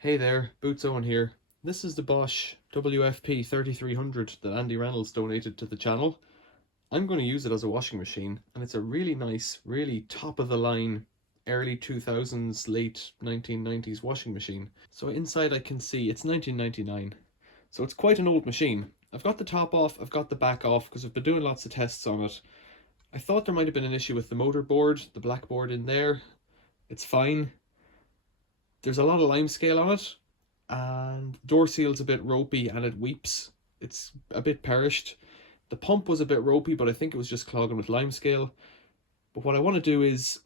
Hey there, Boots Owen here. This is the Bosch WFP3300 that Andy Reynolds donated to the channel. I'm going to use it as a washing machine, and it's a really nice, really top of the line, early 2000s, late 1990s washing machine. So inside I can see it's 1999, so it's quite an old machine. I've got the top off, I've got the back off because I've been doing lots of tests on it. I thought there might have been an issue with the motor board, the black board in there. It's fine. There's a lot of Limescale on it, and the door seal's a bit ropey and it weeps. It's a bit perished. The pump was a bit ropey, but I think it was just clogging with Limescale. But what I want to do is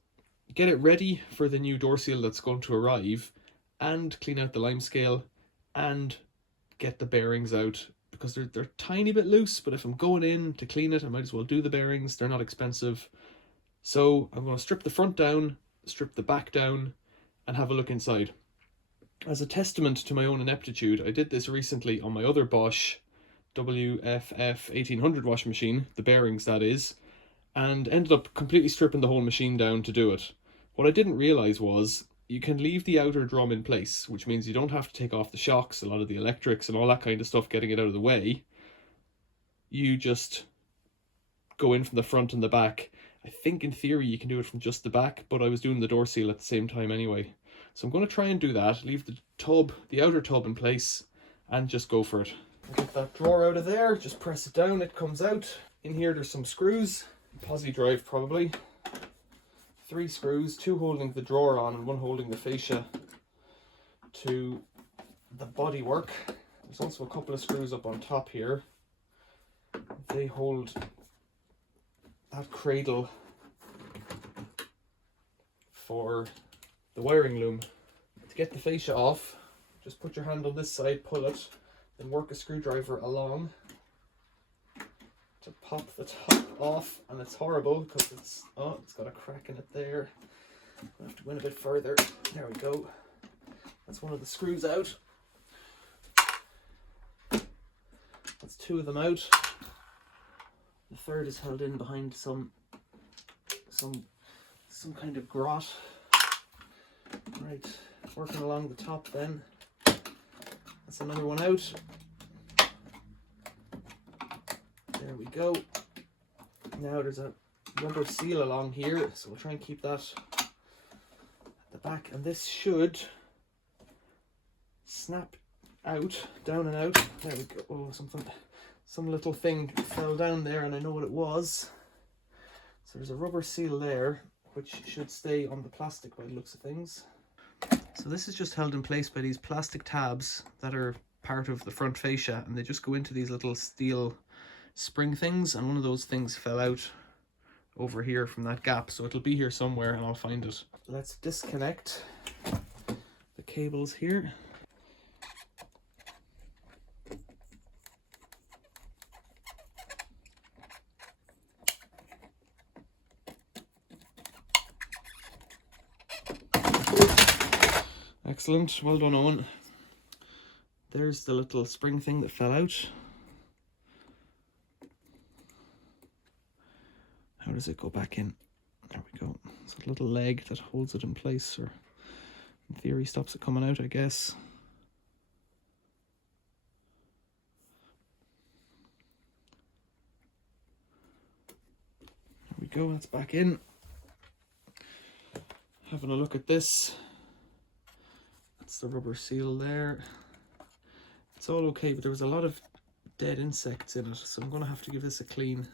get it ready for the new door seal that's going to arrive, and clean out the Limescale and get the bearings out, because they're a tiny bit loose, but if I'm going in to clean it, I might as well do the bearings. They're not expensive. So I'm going to strip the front down, strip the back down, and have a look inside. As a testament to my own ineptitude, I did this recently on my other Bosch WFP3300 washing machine, the bearings that is, and ended up completely stripping the whole machine down to do it. What I didn't realise was you can leave the outer drum in place, which means you don't have to take off the shocks, a lot of the electrics and all that kind of stuff, getting it out of the way. You just go in from the front and the back. I think in theory you can do it from just the back, but I was doing the door seal at the same time anyway. So I'm going to try and do that, leave the tub, the outer tub in place, and just go for it. Get that drawer out of there, just press it down, it comes out. In here there's some screws, posi drive probably. 3 screws, 2 holding the drawer on and 1 holding the fascia to the bodywork. There's also a couple of screws up on top here. They hold that cradle for the wiring loom. To get the fascia off, just put your hand on this side, pull it, then work a screwdriver along to pop the top off, and it's horrible because it's got a crack in it there. I have to go in a bit further. There we go. That's one of the screws out. That's 2 of them out. The third is held in behind some kind of grot. Right, working along the top then. That's another one out. There we go. Now there's a rubber seal along here, so we'll try and keep that at the back, and this should snap out, down and out. There we go. Oh, some little thing fell down there and I know what it was. So there's a rubber seal there which should stay on the plastic by the looks of things. So this is just held in place by these plastic tabs that are part of the front fascia, and they just go into these little steel spring things, and one of those things fell out over here from that gap, so it'll be here somewhere and I'll find it. Let's disconnect the cables here. Excellent, well done, Owen. There's the little spring thing that fell out. How does it go back in? There we go. It's a little leg that holds it in place, or in theory stops it coming out, I guess. There we go, that's back in. Having a look at this. That's the rubber seal there. It's all okay, but there was a lot of dead insects in it, so I'm going to have to give this a clean.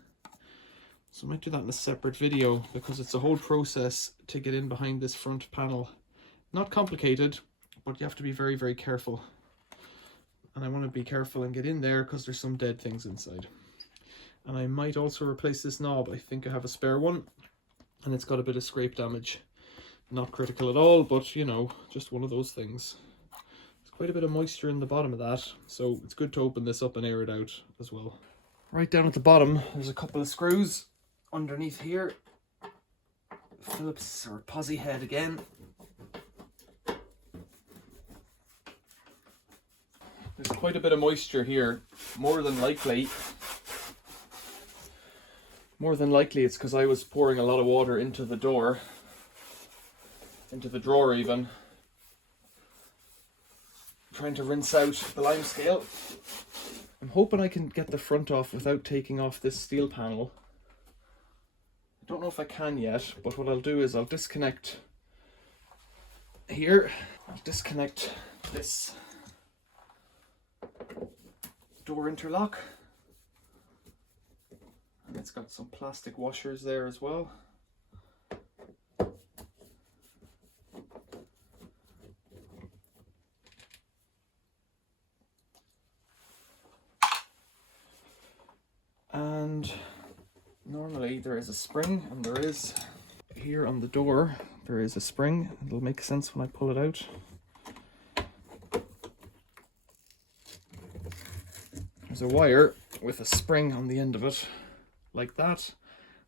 So I might do that in a separate video, because it's a whole process to get in behind this front panel. Not complicated, but you have to be very, very careful. And I want to be careful and get in there because there's some dead things inside. And I might also replace this knob. I think I have a spare one, and it's got a bit of scrape damage. Not critical at all, but you know, just one of those things. There's quite a bit of moisture in the bottom of that, so it's good to open this up and air it out as well. Right down at the bottom, there's a couple of screws underneath here. Phillips or posi head again. There's quite a bit of moisture here. More than likely it's because I was pouring a lot of water into the door, into the drawer even. trying to rinse out the Limescale. I'm hoping I can get the front off without taking off this steel panel. I don't know if I can yet, but what I'll do is I'll disconnect here. I'll disconnect this door interlock. And it's got some plastic washers there as well. And normally there is a spring, and there is here on the door, there is a spring. It'll make sense when I pull it out. There's a wire with a spring on the end of it, like that,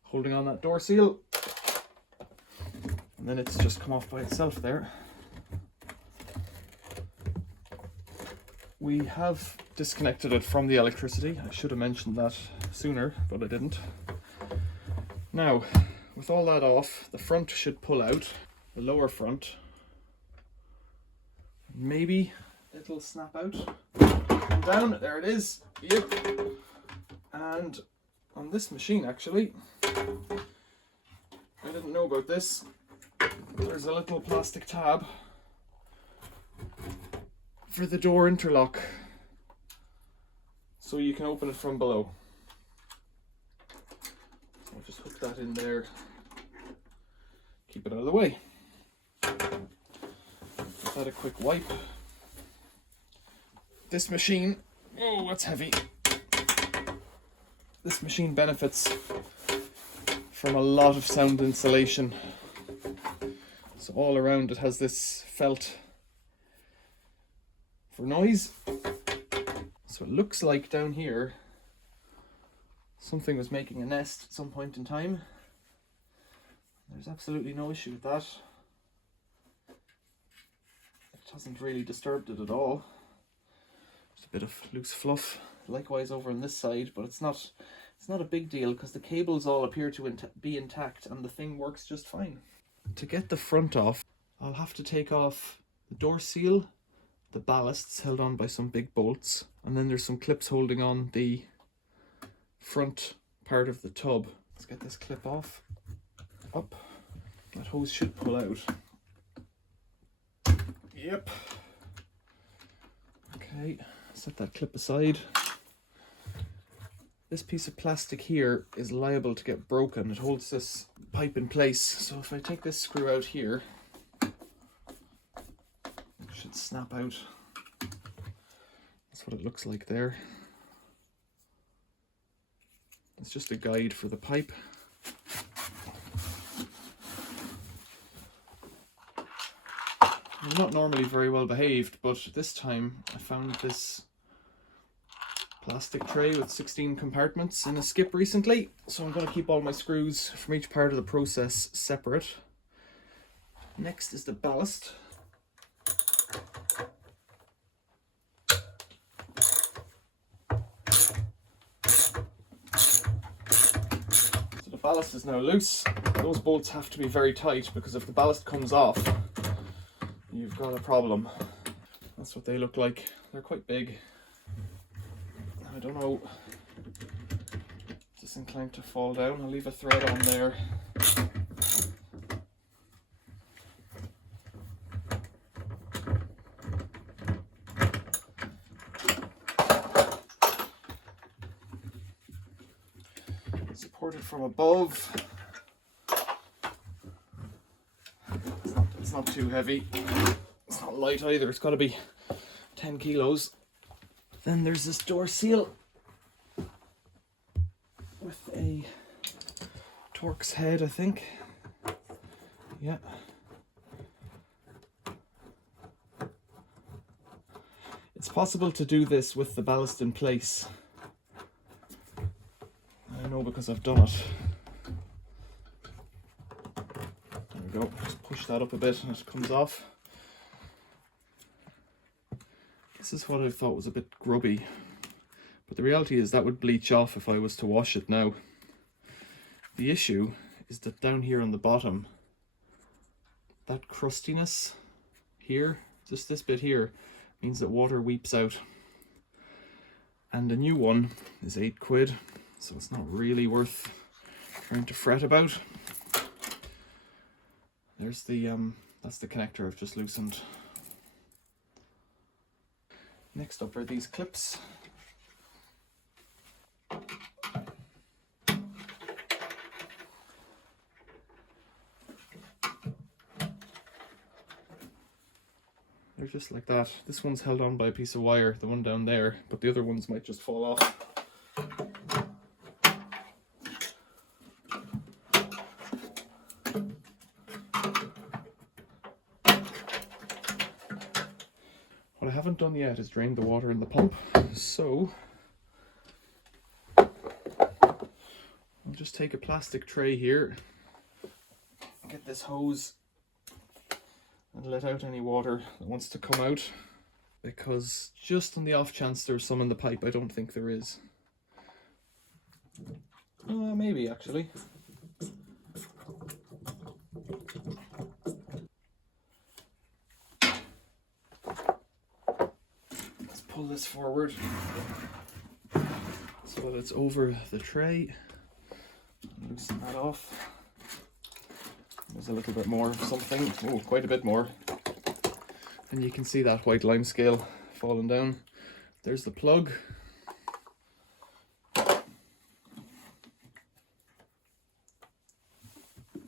holding on that door seal. And then it's just come off by itself there. We have disconnected it from the electricity. I should have mentioned that sooner, but I didn't. Now, with all that off, the front should pull out, the lower front. Maybe it'll snap out and down. There it is. Yep. And on this machine, actually, I didn't know about this. There's a little plastic tab for the door interlock, so you can open it from below. So I'll just hook that in there, keep it out of the way. Give that a quick wipe. This machine, oh, that's heavy. This machine benefits from a lot of sound insulation. So all around it has this felt for noise. So it looks like down here something was making a nest at some point in time. There's absolutely no issue with that. It hasn't really disturbed it at all. Just a bit of loose fluff. Likewise over on this side, but it's not a big deal because the cables all appear to be intact and the thing works just fine. To get the front off, I'll have to take off the door seal, the ballasts held on by some big bolts, and then there's some clips holding on the front part of the tub. Let's get this clip off. Up. That hose should pull out. Yep. Okay, set that clip aside. This piece of plastic here is liable to get broken. It holds this pipe in place. So if I take this screw out here, it should snap out. That's what it looks like there. It's just a guide for the pipe. I'm not normally very well behaved, but this time I found this plastic tray with 16 compartments in a skip recently, so I'm going to keep all my screws from each part of the process separate. Next is the ballast. So the ballast is now loose. Those bolts have to be very tight because if the ballast comes off, you've got a problem. That's what they look like. They're quite big. I don't know, it's disinclined to fall down. I'll leave a thread on there. Supported from above. It's not too heavy. It's not light either. It's got to be 10 kilos. Then there's this door seal with a Torx head, I think. Yeah. It's possible to do this with the ballast in place. I know because I've done it. There we go. Just push that up a bit and it comes off. This is what I thought was a bit grubby, but the reality is that would bleach off if I was to wash it now. The issue is that down here on the bottom, that crustiness here, just this bit here, means that water weeps out. And a new one is £8, so it's not really worth trying to fret about. There's the that's the connector I've just loosened. Next up are these clips. They're just like that. This one's held on by a piece of wire, the one down there, but the other ones might just fall off. What I haven't done yet is drain the water in the pump, so I'll just take a plastic tray here, get this hose and let out any water that wants to come out, because just on the off chance there's some in the pipe, I don't think there is. Maybe actually. Let's pull this forward so that it's over the tray. Loosen that off. There's a little bit more of something. Oh, quite a bit more. And you can see that white limescale falling down. There's the plug.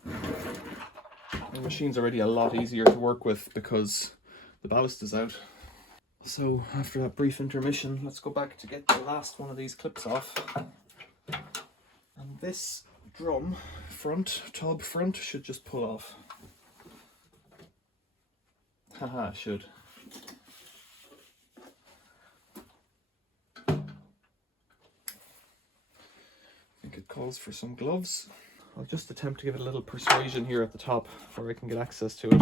The machine's already a lot easier to work with because the ballast is out. So after that brief intermission, let's go back to get the last one of these clips off. And this drum tub front should just pull off. Haha, it should. I think it calls for some gloves. I'll just attempt to give it a little persuasion here at the top before I can get access to it.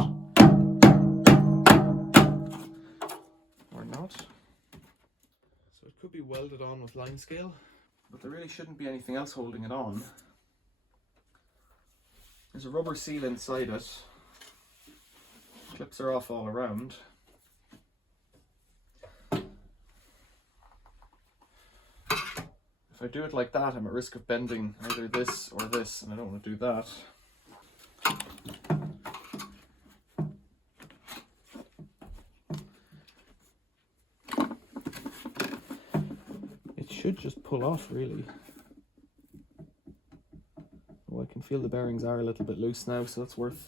Or not. So it could be welded on with Limescale, but there really shouldn't be anything else holding it on. There's a rubber seal inside it. Clips are off all around. If I do it like that, I'm at risk of bending either this or this, and I don't want to do that. It should just pull off, really. Oh, I can feel the bearings are a little bit loose now, so it's worth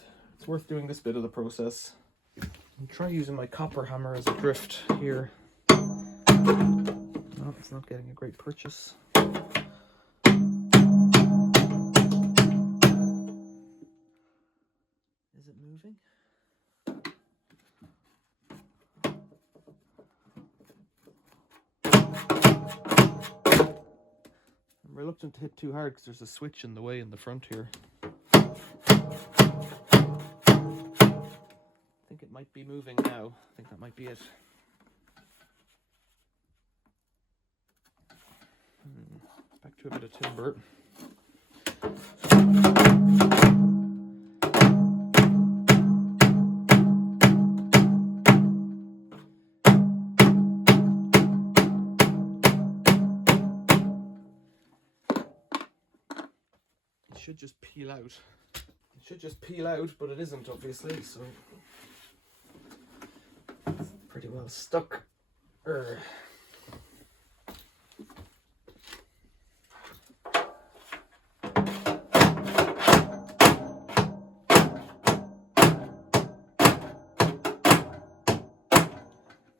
doing this bit of the process. I'll try using my copper hammer as a drift here. No, it's not getting a great purchase. Is it moving? I'm reluctant to hit too hard because there's a switch in the way in the front here. I think it might be moving now. I think that might be it. Back to a bit of timber. It should just peel out. It should just peel out, but it isn't, obviously, so it's pretty well stuck.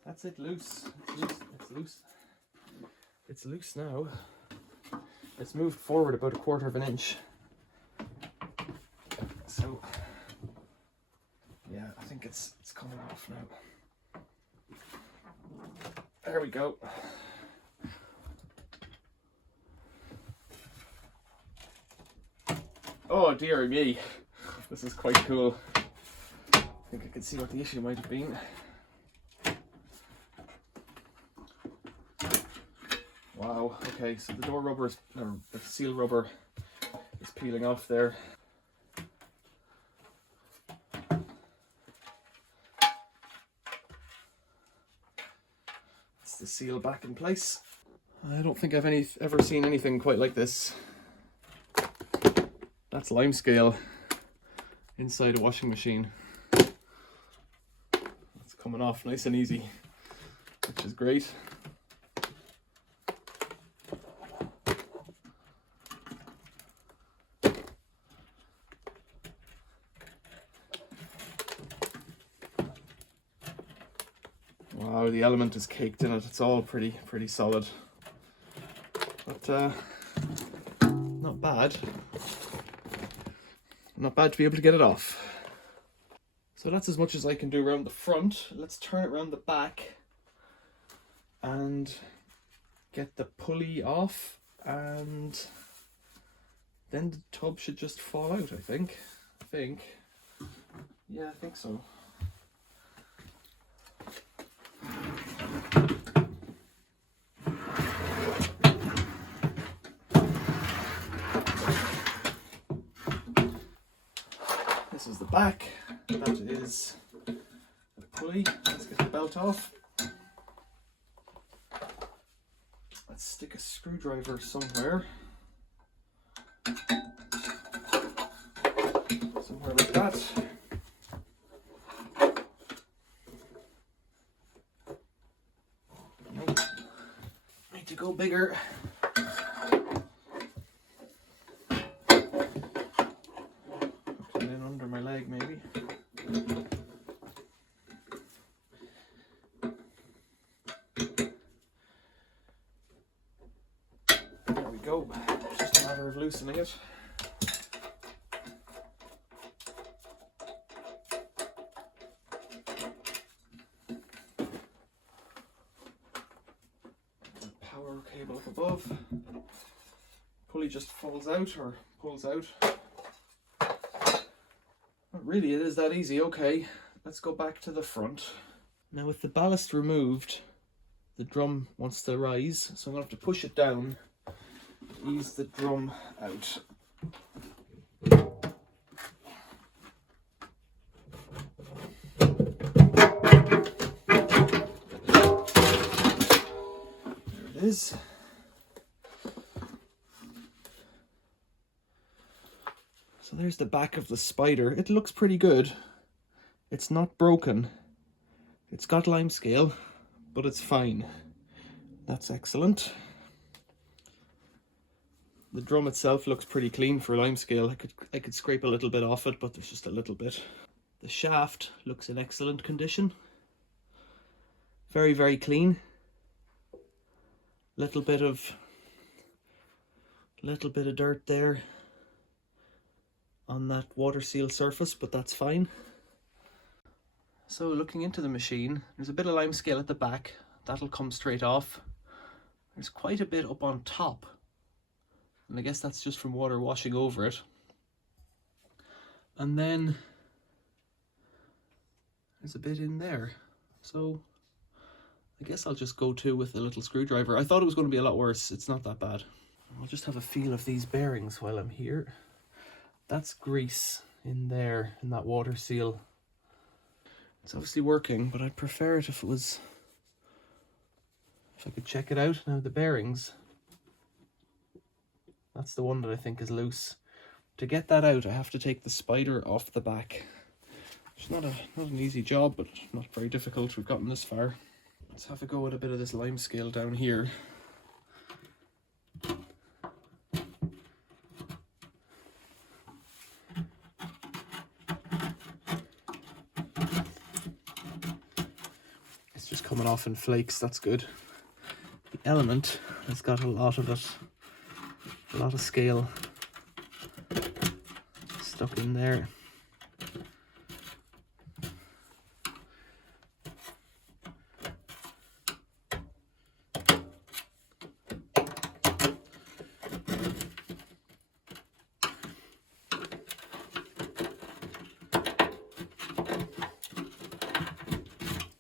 That's it, loose. It's loose. It's loose now. It's moved forward about 1/4 of an inch. So yeah, I think it's coming off now. There we go. Oh dear me, this is quite cool. I think I can see what the issue might have been. Wow, okay, so the door rubber is, or the seal rubber is peeling off there. That's the seal back in place. I don't think I've ever seen anything quite like this. That's Limescale inside a washing machine. It's coming off nice and easy, which is great. Wow, the element is caked in it. It's all pretty solid, but not bad. Not bad to be able to get it off. So that's as much as I can do around the front. Let's turn it around the back and get the pulley off, and then the tub should just fall out, I think. Yeah, I think so. This is the back, that is the pulley. Let's get the belt off. Let's stick a screwdriver somewhere. Somewhere like that. Nope. Need to go bigger. My leg maybe. There we go. It's just a matter of loosening it. The power cable up above. Pulley just falls out or pulls out. Really, it is that easy. Okay, let's go back to the front. Now with the ballast removed, the drum wants to rise, so I'm going to have to push it down, ease the drum out. There it is. So there's the back of the spider. It looks pretty good. It's not broken. It's got Limescale, but it's fine. That's excellent. The drum itself looks pretty clean for Limescale. I could scrape a little bit off it, but there's just a little bit. The shaft looks in excellent condition. Very, very clean. Little bit of dirt there on that water seal surface, but that's fine. So looking into the machine, there's a bit of Limescale at the back. That'll come straight off. There's quite a bit up on top, and I guess that's just from water washing over it. And then there's a bit in there. So I guess I'll just go to with a little screwdriver. I thought it was going to be a lot worse. It's not that bad. I'll just have a feel of these bearings while I'm here. That's grease in there, in that water seal. It's obviously working, but I'd prefer it if I could check it out. Now the bearings, that's the one that I think is loose. To get that out, I have to take the spider off the back. It's not an easy job, but not very difficult. We've gotten this far. Let's have a go with a bit of this Limescale down here. Coming off in flakes, that's good. The element has got a lot of it, a lot of scale stuck in there.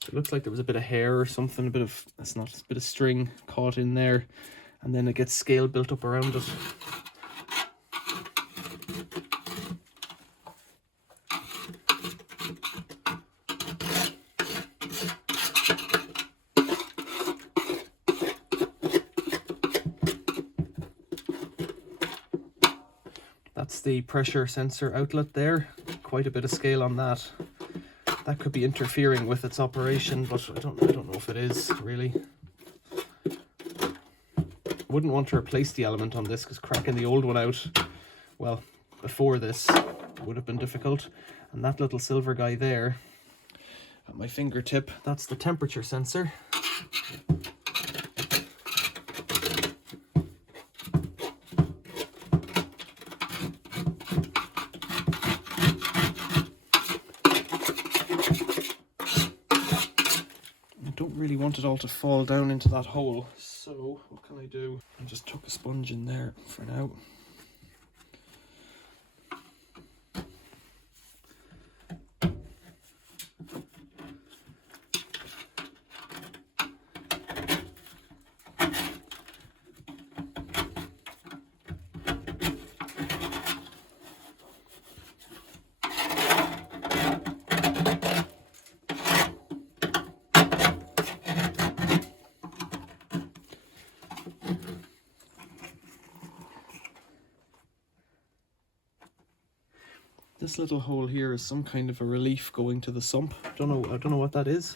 It looks like there was a bit of hair or something, a bit of string caught in there, and then it gets scale built up around it. the pressure sensor outlet there. Quite a bit of scale on that. That could be interfering with its operation, but I don't know if it is really. Wouldn't want to replace the element on this because cracking the old one out, well, before this would have been difficult. And that little silver guy there at my fingertip, that's the temperature sensor. Really want it all to fall down into that hole, so what can I do? I just tuck a sponge in there for now. This little hole here is some kind of a relief going to the sump. I don't know what that is.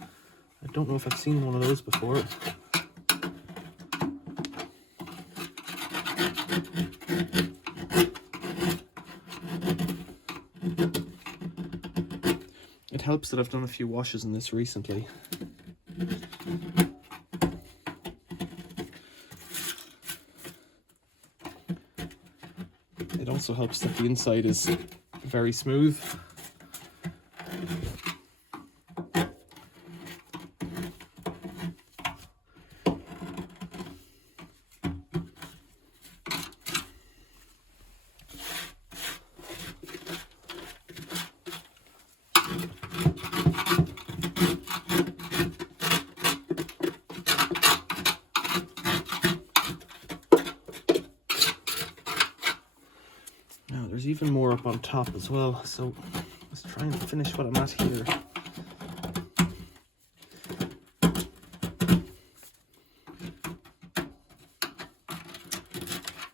I don't know if I've seen one of those before. It helps that I've done a few washes in this recently. It also helps that the inside is very smooth. There's even more up on top as well, so let's try and finish what I'm at here.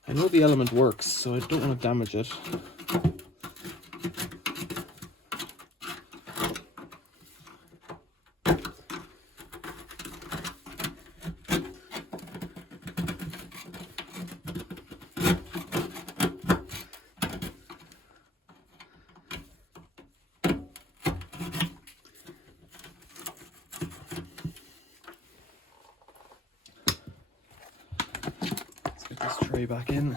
I know the element works, so I don't want to damage it. This tray back in.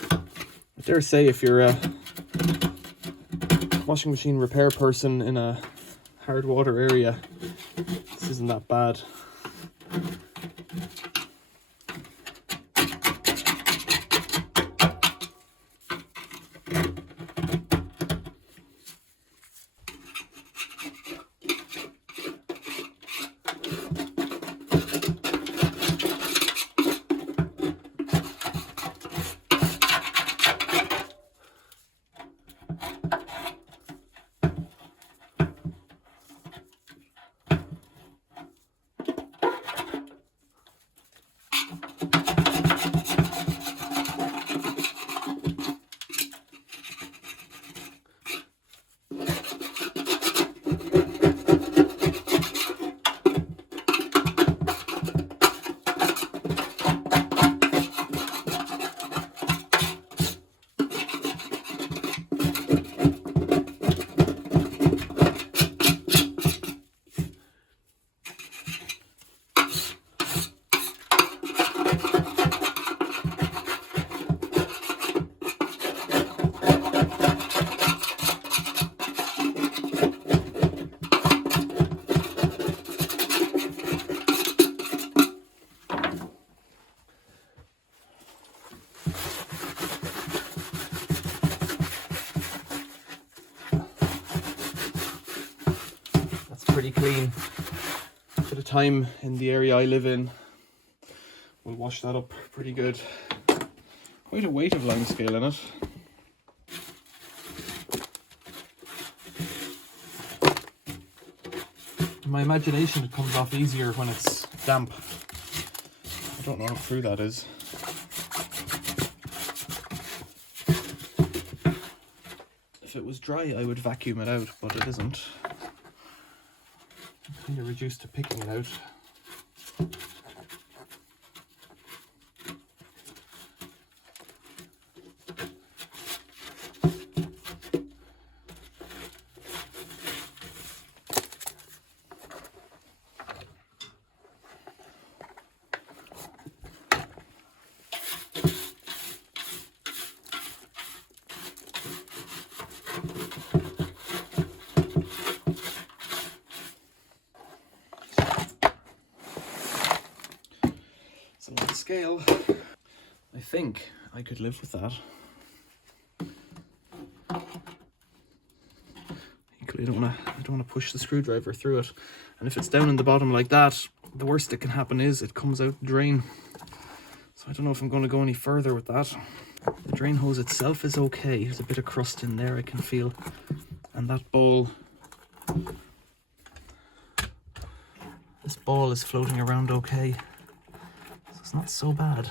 I dare say if you're a washing machine repair person in a hard water area, this isn't that bad. Pretty clean. A bit of time in the area I live in will wash that up pretty good. Quite a weight of limescale in it. In my imagination, it comes off easier when it's damp. I don't know how true that is. If it was dry, I would vacuum it out, but it isn't. I'm kind of reduced to picking it out. So on the scale, I think I could live with that. Equally, I don't want to push the screwdriver through it. And if it's down in the bottom like that, the worst that can happen is it comes out the drain. So I don't know if I'm going to go any further with that. The drain hose itself is okay. There's a bit of crust in there I can feel. And that ball, this ball is floating around okay. So it's not so bad.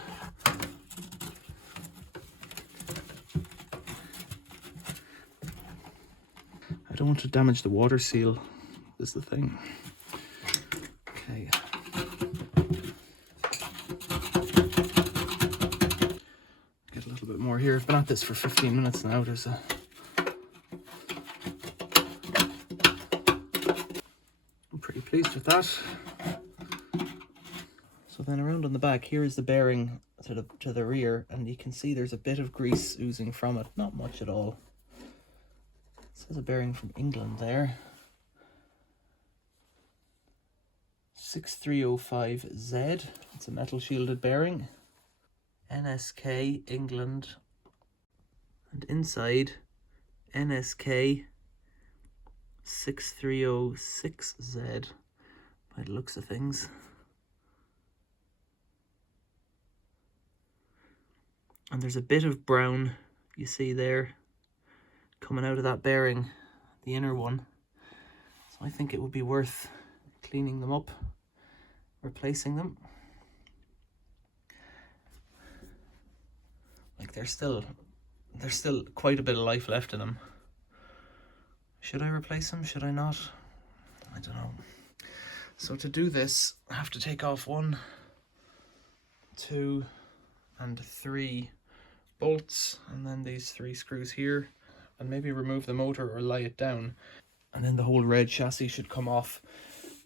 I don't want to damage the water seal, is the thing. Okay. Get a little bit more here. I've been at this for 15 minutes now. There's a... I'm pretty pleased with that. So then around on the back, here is the bearing to the rear, and you can see there's a bit of grease oozing from it. Not much at all. It says a bearing from England there. 6305Z. It's a metal shielded bearing. NSK England. And inside NSK 6306Z by the looks of things. And there's a bit of brown you see there coming out of that bearing, the inner one. So I think it would be worth cleaning them up, replacing them. Like there's still quite a bit of life left in them. Should I replace them? Should I not? I don't know. So to do this, I have to take off 1, 2, and 3 bolts, and then these 3 screws here, and maybe remove the motor or lie it down. And then the whole red chassis should come off,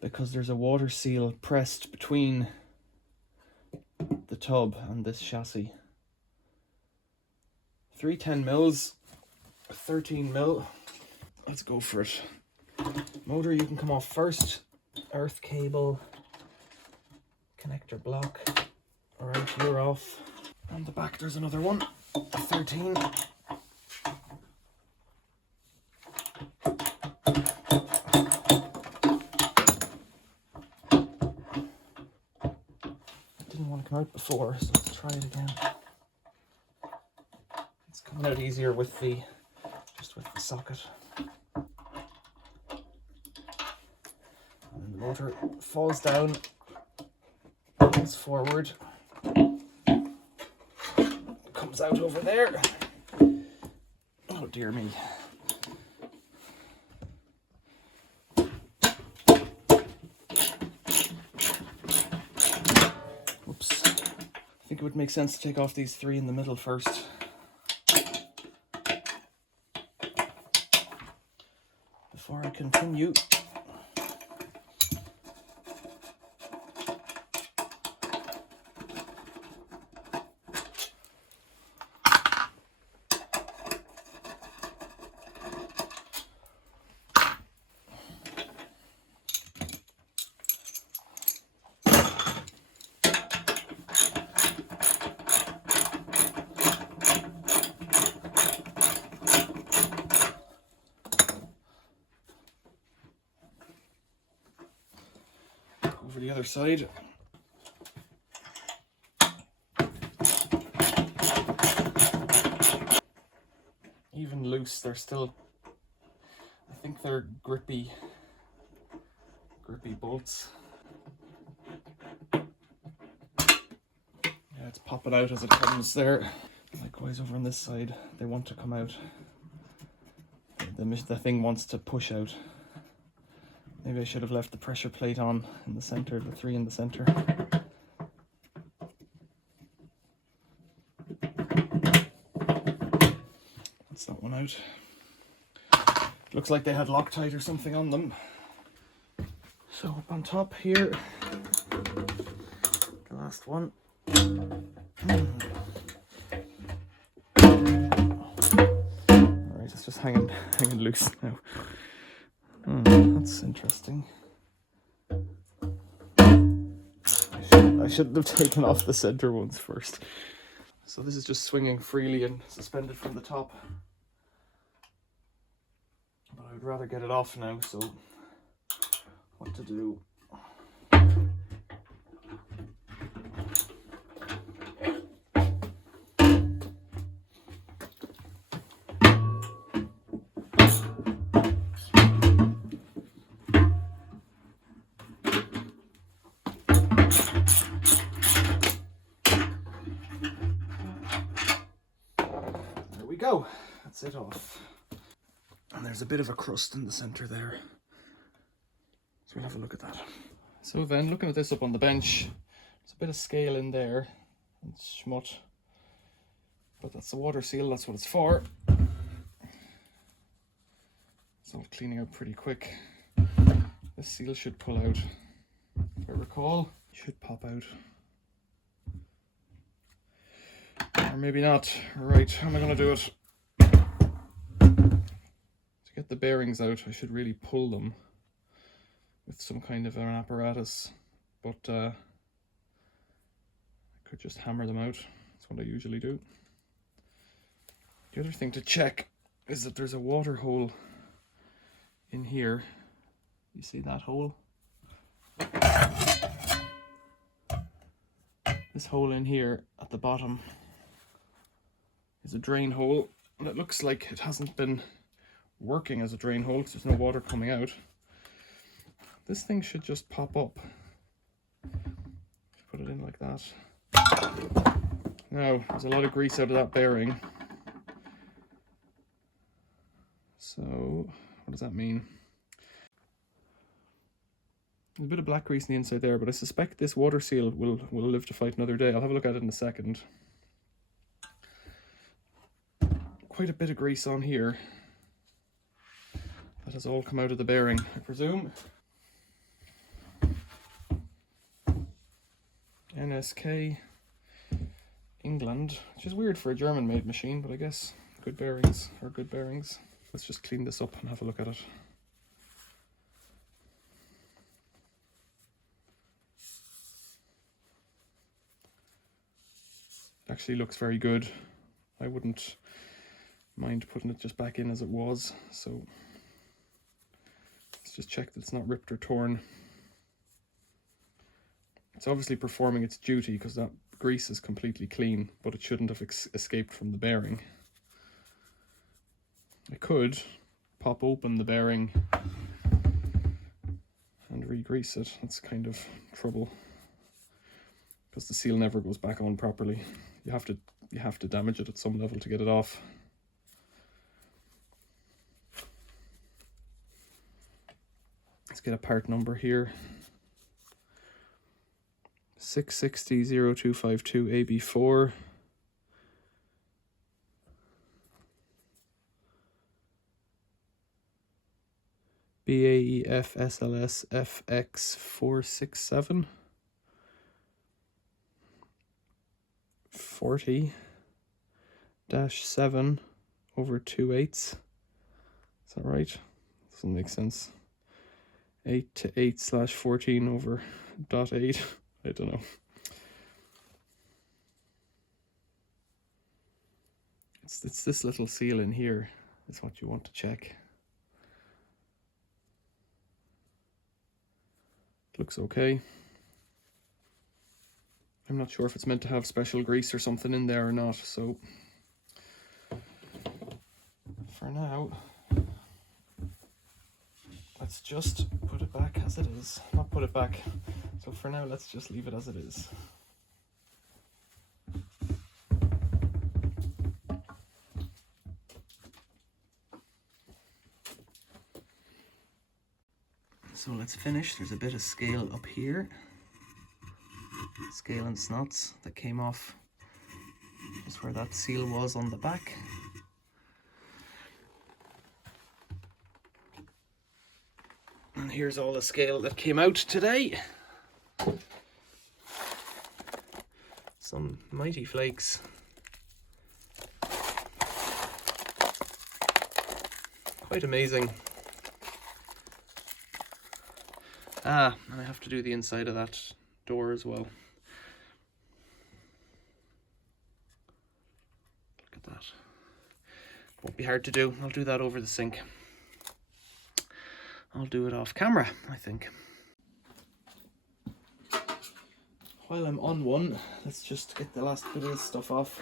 because there's a water seal pressed between the tub and this chassis. 310mm, 13mm. Let's go for it. Motor, you can come off first. Earth cable, connector block. Alright, you're off. On the back there's another one, a 13. It didn't want to come out before, so let's try it again. It's coming out easier with the socket. And then the motor falls down, goes forward, comes out over there. Oh dear me. Whoops. I think it would make sense to take off these 3 in the middle first. Before I continue. Over the other side. Even loose, they're still, I think they're grippy grippy bolts. Yeah, it's popping out as it comes there. Likewise over on this side, they want to come out. The thing wants to push out. Maybe I should have left the pressure plate on in the center, the 3 in the center. That's that one out. Looks like they had Loctite or something on them. So up on top here, the last one. Alright, it's just hanging loose now. That's interesting. I shouldn't have taken off the center ones first. So this is just swinging freely and suspended from the top. But I would rather get it off now, so what to do? There we go. That's it off. And there's a bit of a crust in the center there. So we'll have a look at that. So then, looking at this up on the bench, there's a bit of scale in there. It's schmut. But that's the water seal, that's what it's for. It's all cleaning out pretty quick. This seal should pull out, if I recall. It should pop out. Or maybe not. Right, how am I going to do it? To get the bearings out, I should really pull them with some kind of an apparatus, but I could just hammer them out. That's what I usually do. The other thing to check is that there's a water hole in here. You see that hole? This hole in here at the bottom is a drain hole, and it looks like it hasn't been working as a drain hole because there's no water coming out. This thing should just pop up. Put it in like that. Now, there's a lot of grease out of that bearing. So, what does that mean? There's a bit of black grease on the inside there, but I suspect this water seal will live to fight another day. I'll have a look at it in a second. Quite a bit of grease on here. That has all come out of the bearing, I presume. NSK England, which is weird for a German made machine, but I guess good bearings are good bearings. Let's just clean this up and have a look at it. It actually looks very good. I wouldn't mind putting it just back in as it was, so let's just check that it's not ripped or torn. It's obviously performing its duty because that grease is completely clean, but it shouldn't have escaped from the bearing. I could pop open the bearing and re-grease it. That's kind of trouble because the seal never goes back on properly. You have to damage it at some level to get it off. Let's get a part number here. 660-0252 AB4. BAEF SLS FX467. 40-7/2/8. Is that right? Doesn't make sense. 8 to 8/14/.8. I don't know. It's this little seal in here is what you want to check. It looks okay. I'm not sure if it's meant to have special grease or something in there or not, so for now I let's just put it back as it is. Not put it back. So for now, let's just leave it as it is. So let's finish. There's a bit of scale up here. Scale and snots that came off just where that seal was on the back. And here's all the scale that came out today. Some mighty flakes. Quite amazing. Ah, and I have to do the inside of that door as well. Look at that. Won't be hard to do. I'll do that over the sink. I'll do it off camera, I think. While I'm on one, let's just get the last bit of this stuff off.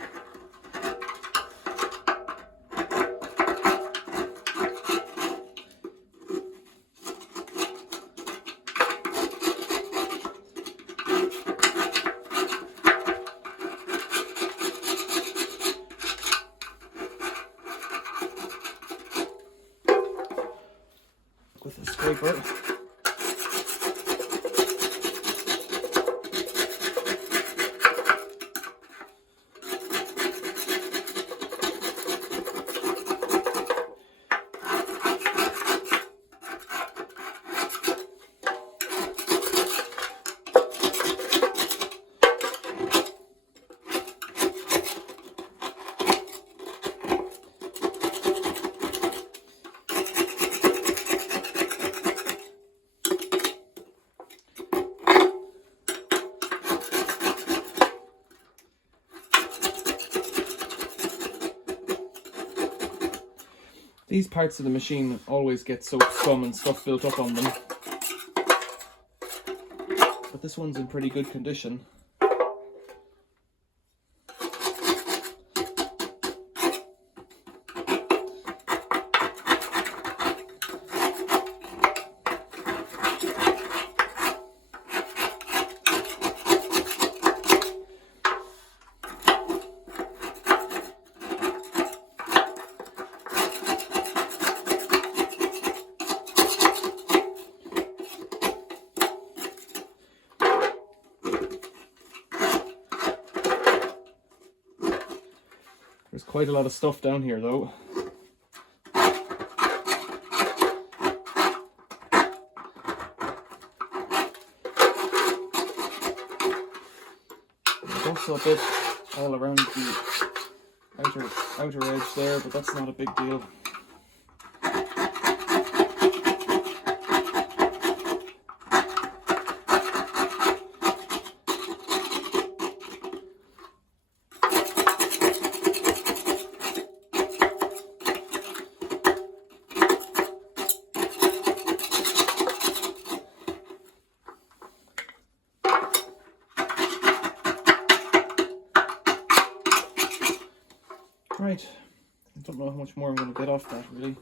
With a scraper. These parts of the machine always get soap, scum and stuff built up on them. But this one's in pretty good condition. There's quite a lot of stuff down here though. There's also a bit all around the outer edge there, but that's not a big deal. Right, I don't know how much more I'm going to get off that really.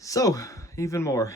So, even more.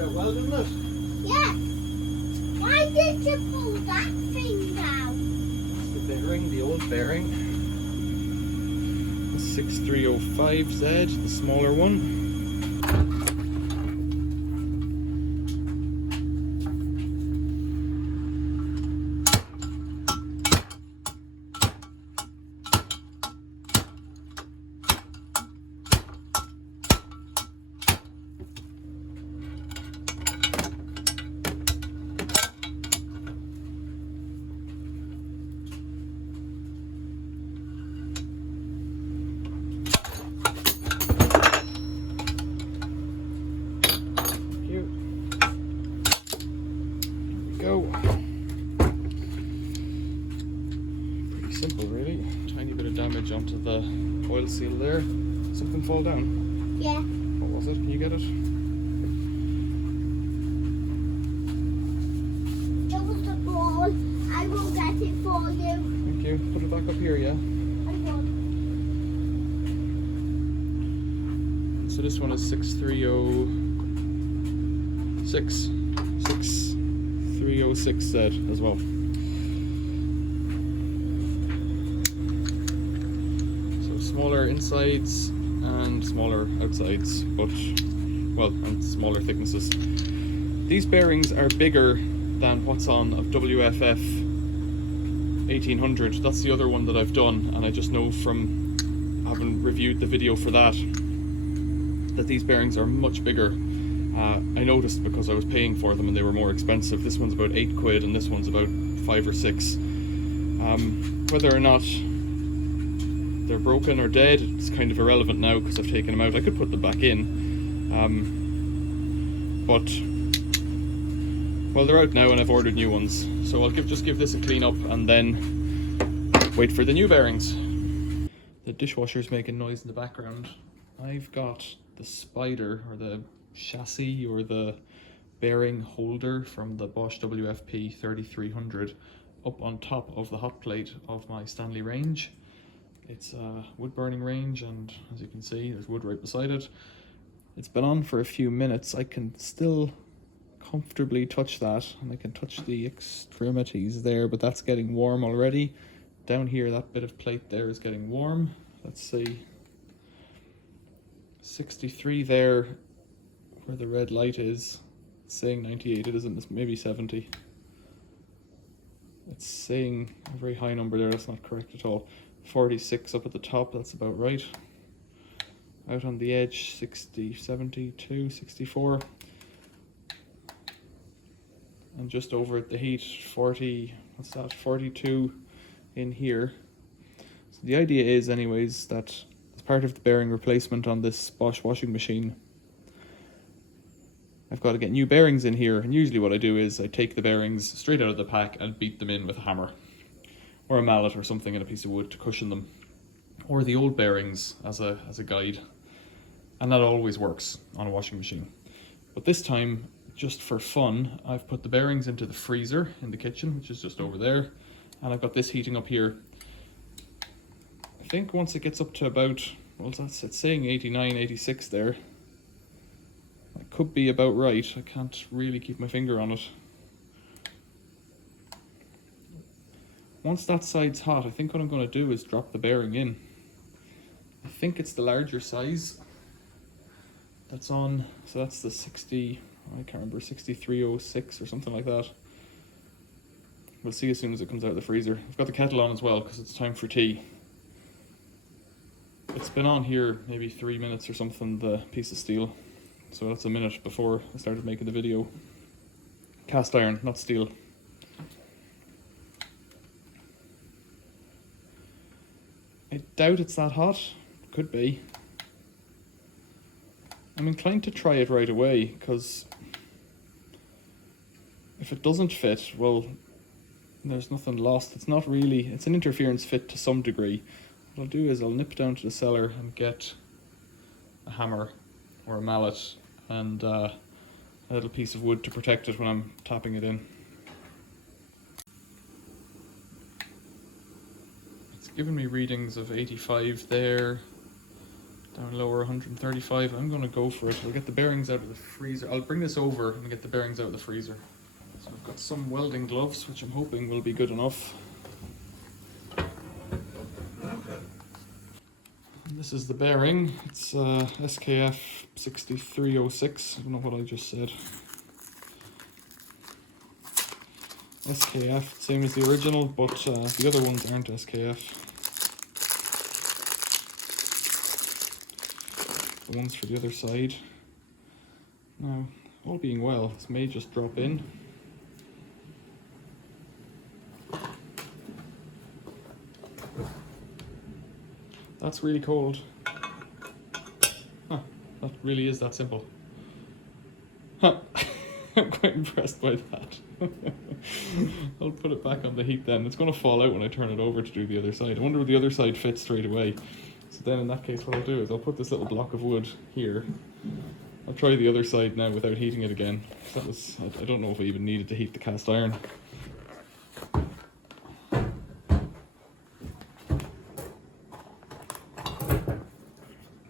out well, didn't it? Yeah. Why did you pull that thing down? It's the bearing, the old bearing. The 6305Z, the smaller one. Go. Pretty simple, really. Tiny bit of damage onto the oil seal there. Something fall down? Yeah. What was it? Can you get it? It was the ball. I will get it for you. Thank you. Put it back up here, yeah? I will. So this one is 6306. 6306Z as well. So smaller insides and smaller outsides, but well, and smaller thicknesses. These bearings are bigger than what's on of WFF3300. That's the other one that I've done, and I just know from having reviewed the video for that these bearings are much bigger. I noticed because I was paying for them and they were more expensive. This one's about £8 and this one's about 5 or 6. Whether or not they're broken or dead, it's kind of irrelevant now because I've taken them out. I could put them back in, but well, they're out now and I've ordered new ones. So I'll just give this a clean up and then wait for the new bearings. The dishwasher's making noise in the background. I've got the spider or the chassis or the bearing holder from the Bosch WFP3300 up on top of the hot plate of my Stanley range. It's a wood burning range, and as you can see there's wood right beside it. It's been on for a few minutes. I can still comfortably touch that, and I can touch the extremities there, but that's getting warm already. Down here, that bit of plate there is getting warm. Let's see, 63 there where the red light is. It's saying 98, it isn't, it's maybe 70. It's saying a very high number there, that's not correct at all. 46 up at the top, that's about right. Out on the edge, 60, 72, 64. And just over at the heat, 40, what's that, 42 in here. So the idea is anyways that as part of the bearing replacement on this Bosch washing machine, I've got to get new bearings in here, and usually what I do is I take the bearings straight out of the pack and beat them in with a hammer or a mallet or something and a piece of wood to cushion them, or the old bearings as a guide, and that always works on a washing machine. But this time, just for fun, I've put the bearings into the freezer in the kitchen, which is just over there, and I've got this heating up here. I think once it gets up to about, well, it's saying 89, 86 there. That could be about right. I can't really keep my finger on it. Once that side's hot, I think what I'm going to do is drop the bearing in. I think it's the larger size that's on, so that's the 60, I can't remember, 6306 or something like that. We'll see as soon as it comes out of the freezer. I've got the kettle on as well because it's time for tea. It's been on here maybe 3 minutes or something, the piece of steel. So that's a minute before I started making the video. Cast iron, not steel. I doubt it's that hot. Could be. I'm inclined to try it right away, because if it doesn't fit, well, there's nothing lost. It's not really, it's an interference fit to some degree. What I'll do is I'll nip down to the cellar and get a hammer or a mallet and a little piece of wood to protect it when I'm tapping it in. It's given me readings of 85 there, Down lower 135. I'm going to go for it. I'll get the bearings out of the freezer. I'll bring this over and get the bearings out of the freezer. So I've got some welding gloves, which I'm hoping will be good enough. And this is the bearing. It's SKF 6306. I don't know what I just said. SKF, same as the original, but the other ones aren't SKF. The ones for the other side. Now, all being well, this may just drop in. That's really cold. Huh, that really is that simple. Huh. I'm quite impressed by that. I'll put it back on the heat then. It's going to fall out when I turn it over to do the other side. I wonder if the other side fits straight away. So then in that case what I'll do is I'll put this little block of wood here. I'll try the other side now without heating it again. That was, I don't know if I even needed to heat the cast iron.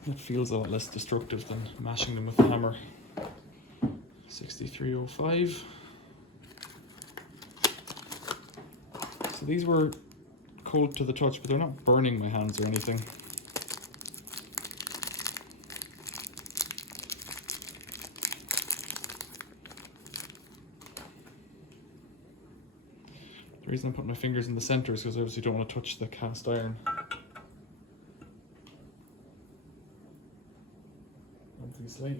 It feels a lot less destructive than mashing them with a hammer. 6305. So these were cold to the touch, but they're not burning my hands or anything. The reason I'm putting my fingers in the center is because I obviously don't want to touch the cast iron. Obviously.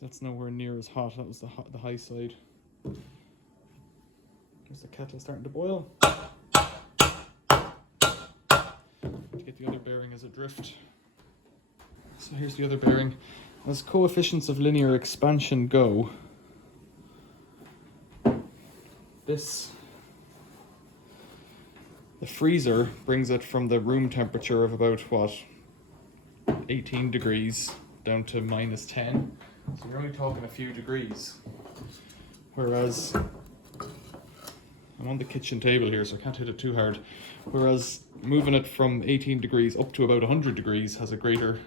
That's nowhere near as hot. That was the high side. There's the kettle starting to boil. To get the other bearing as a drift. So here's the other bearing. As coefficients of linear expansion go, the freezer brings it from the room temperature of about, what, 18 degrees down to -10. So you're only talking a few degrees. Whereas, I'm on the kitchen table here, so I can't hit it too hard. Whereas moving it from 18 degrees up to about 100 degrees has a greater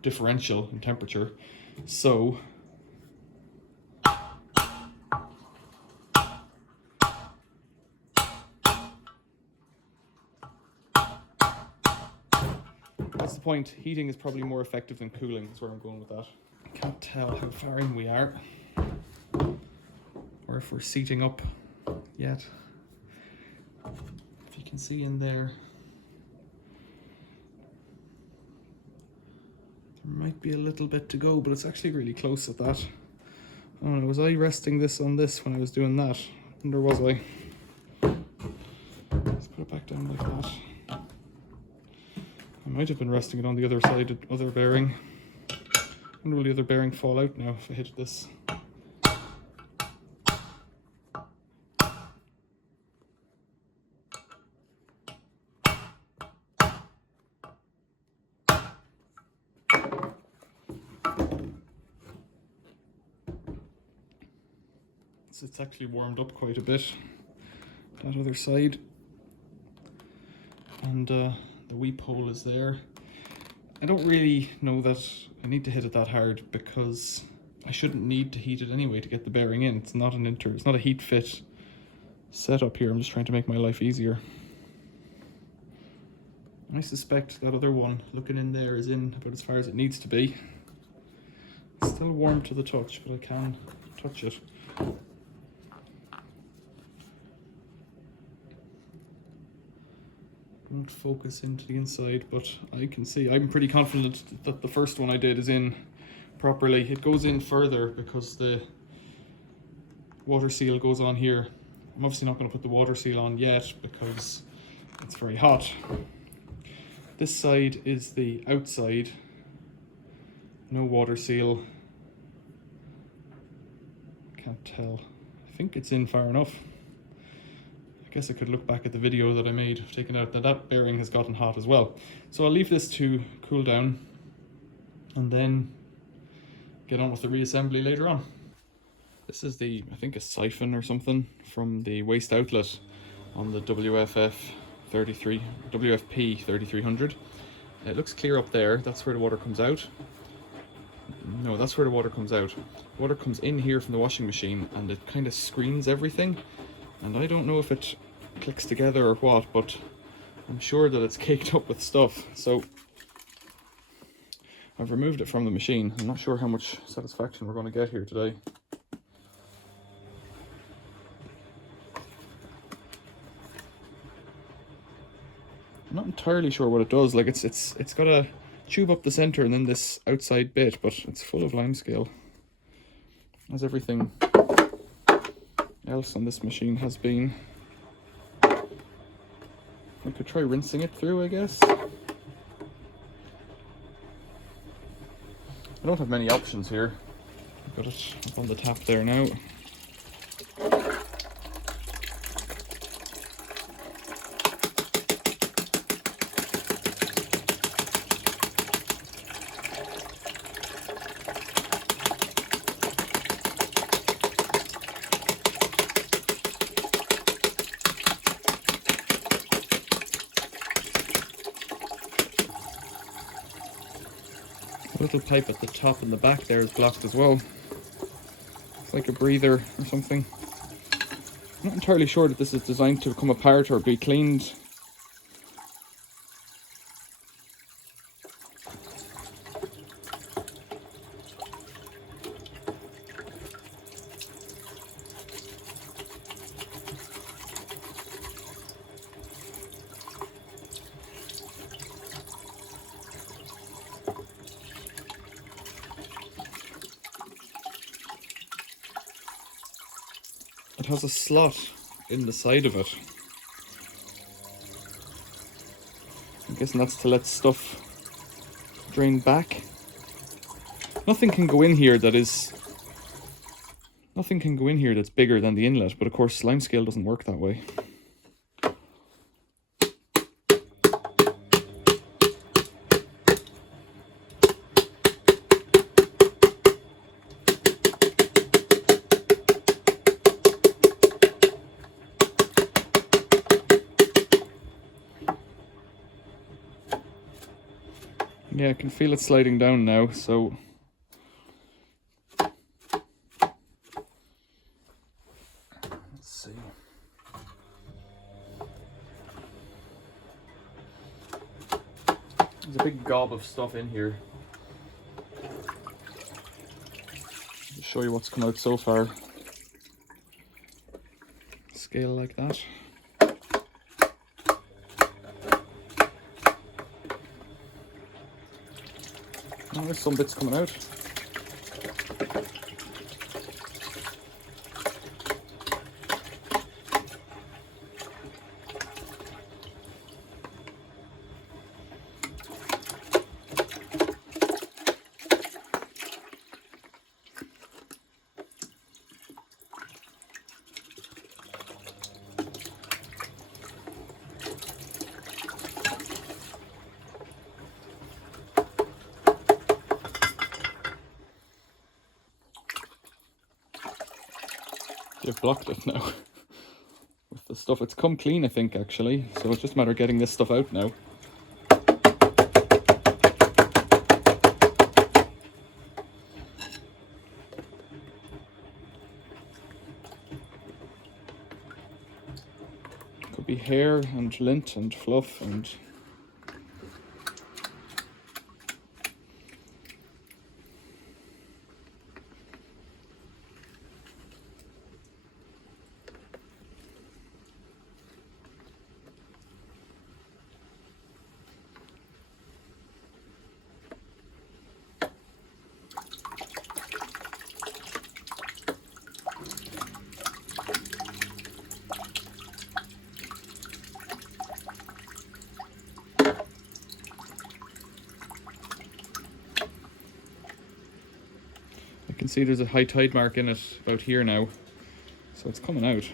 differential in temperature. So, what's the point? Heating is probably more effective than cooling. That's where I'm going with that. I can't tell how far in we are, or if we're seating up yet. If you can see in there, there might be a little bit to go, but it's actually really close at that. I don't know, was I resting this on this when I was doing that? I wonder, was I? Let's put it back down like that. I might have been resting it on the other side, other bearing. I wonder, will the other bearing fall out now if I hit this? So it's actually warmed up quite a bit, that other side. And the weep hole is there. I don't really know that I need to hit it that hard because I shouldn't need to heat it anyway to get the bearing in. It's not it's not a heat fit setup here. I'm just trying to make my life easier. I suspect that other one looking in there is in about as far as it needs to be. It's still warm to the touch, but I can touch it. Won't focus into the inside, but I can see, I'm pretty confident that the first one I did is in properly. It goes in further because the water seal goes on here. I'm obviously not going to put the water seal on yet because it's very hot. This side is the outside, no water seal. Can't tell. I think it's in far enough. I guess I could look back at the video that I made of taking out that bearing has gotten hot as well. So I'll leave this to cool down and then get on with the reassembly later on. This is I think a siphon or something from the waste outlet on the WFP3300. It looks clear up there. That's where the water comes out. No, that's where the water comes out. Water comes in here from the washing machine and it kind of screens everything. And I don't know if it clicks together or what, but I'm sure that it's caked up with stuff. So I've removed it from the machine. I'm not sure how much satisfaction we're going to get here today. I'm not entirely sure what it does. Like it's got a tube up the center and then this outside bit, but it's full of limescale, as everything else on this machine has been. I could try rinsing it through, I guess. I don't have many options here. I've got it up on the tap there now. The little pipe at the top and the back there is blocked as well. It's like a breather or something. I'm not entirely sure that this is designed to come apart or be cleaned. It has a slot in the side of it. I'm guessing that's to let stuff drain back. Nothing can go in here that's bigger than the inlet, but of course Limescale doesn't work that way. Yeah, I can feel it sliding down now, so let's see. There's a big gob of stuff in here. I'll show you what's come out so far. Scale like that. Oh, there's some bits coming out. They've blocked it now with the stuff. It's come clean, I think, actually, so it's just a matter of getting this stuff out now. Could be hair and lint and fluff and you can see there's a high tide mark in it about here now, so it's coming out.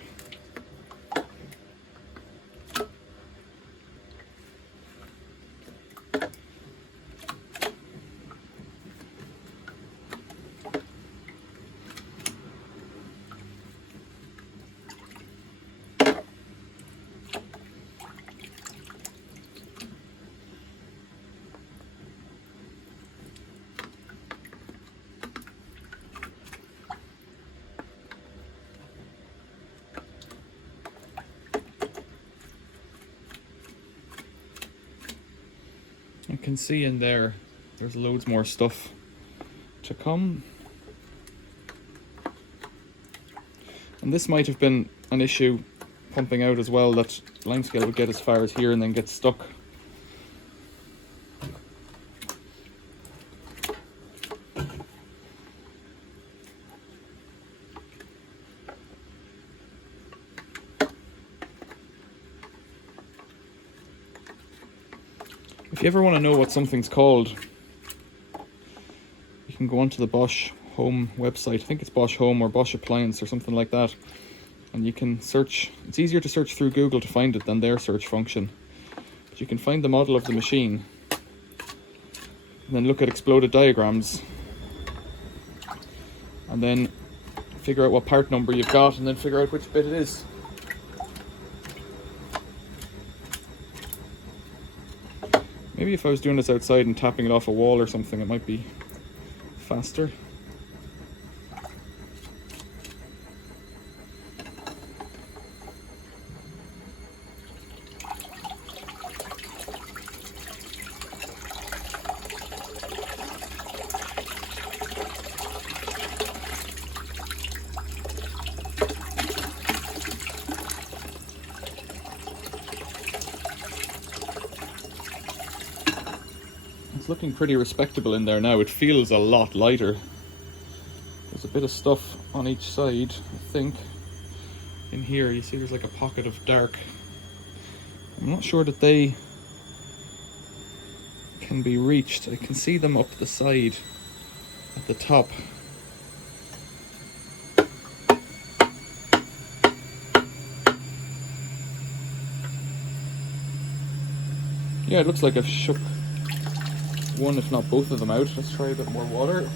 can see in there, there's loads more stuff to come. And this might have been an issue pumping out as well, that Limescale would get as far as here and then get stuck. If you ever want to know what something's called, you can go onto the Bosch Home website. I think it's Bosch Home or Bosch Appliance or something like that. And you can search. It's easier to search through Google to find it than their search function. But you can find the model of the machine and then look at exploded diagrams. And then figure out what part number you've got and then figure out which bit it is. Maybe if I was doing this outside and tapping it off a wall or something, it might be faster. It's looking pretty respectable in there now. It feels a lot lighter. There's a bit of stuff on each side, I think. In here, you see there's like a pocket of dark. I'm not sure that they can be reached. I can see them up the side at the top. Yeah, it looks like I've shook one, if not both of them out. Let's try a bit more water.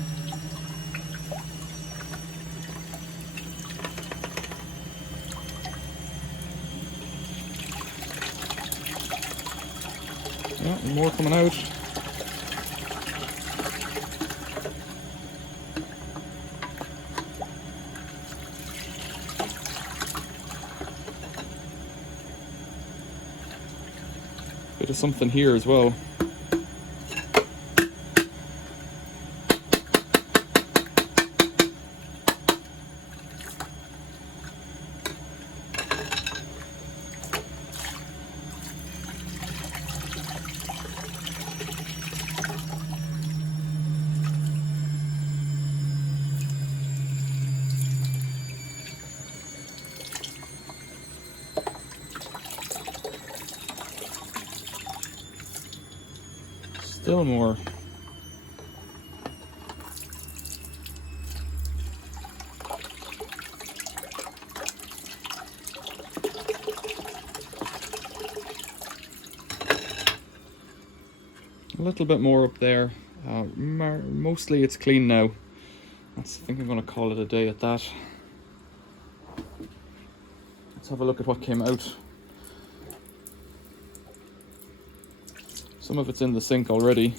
Yeah, more coming out. Bit of something here as well. Still more. A little bit more up there. Mostly it's clean now. I think I'm going to call it a day at that. Let's have a look at what came out. Some of it's in the sink already.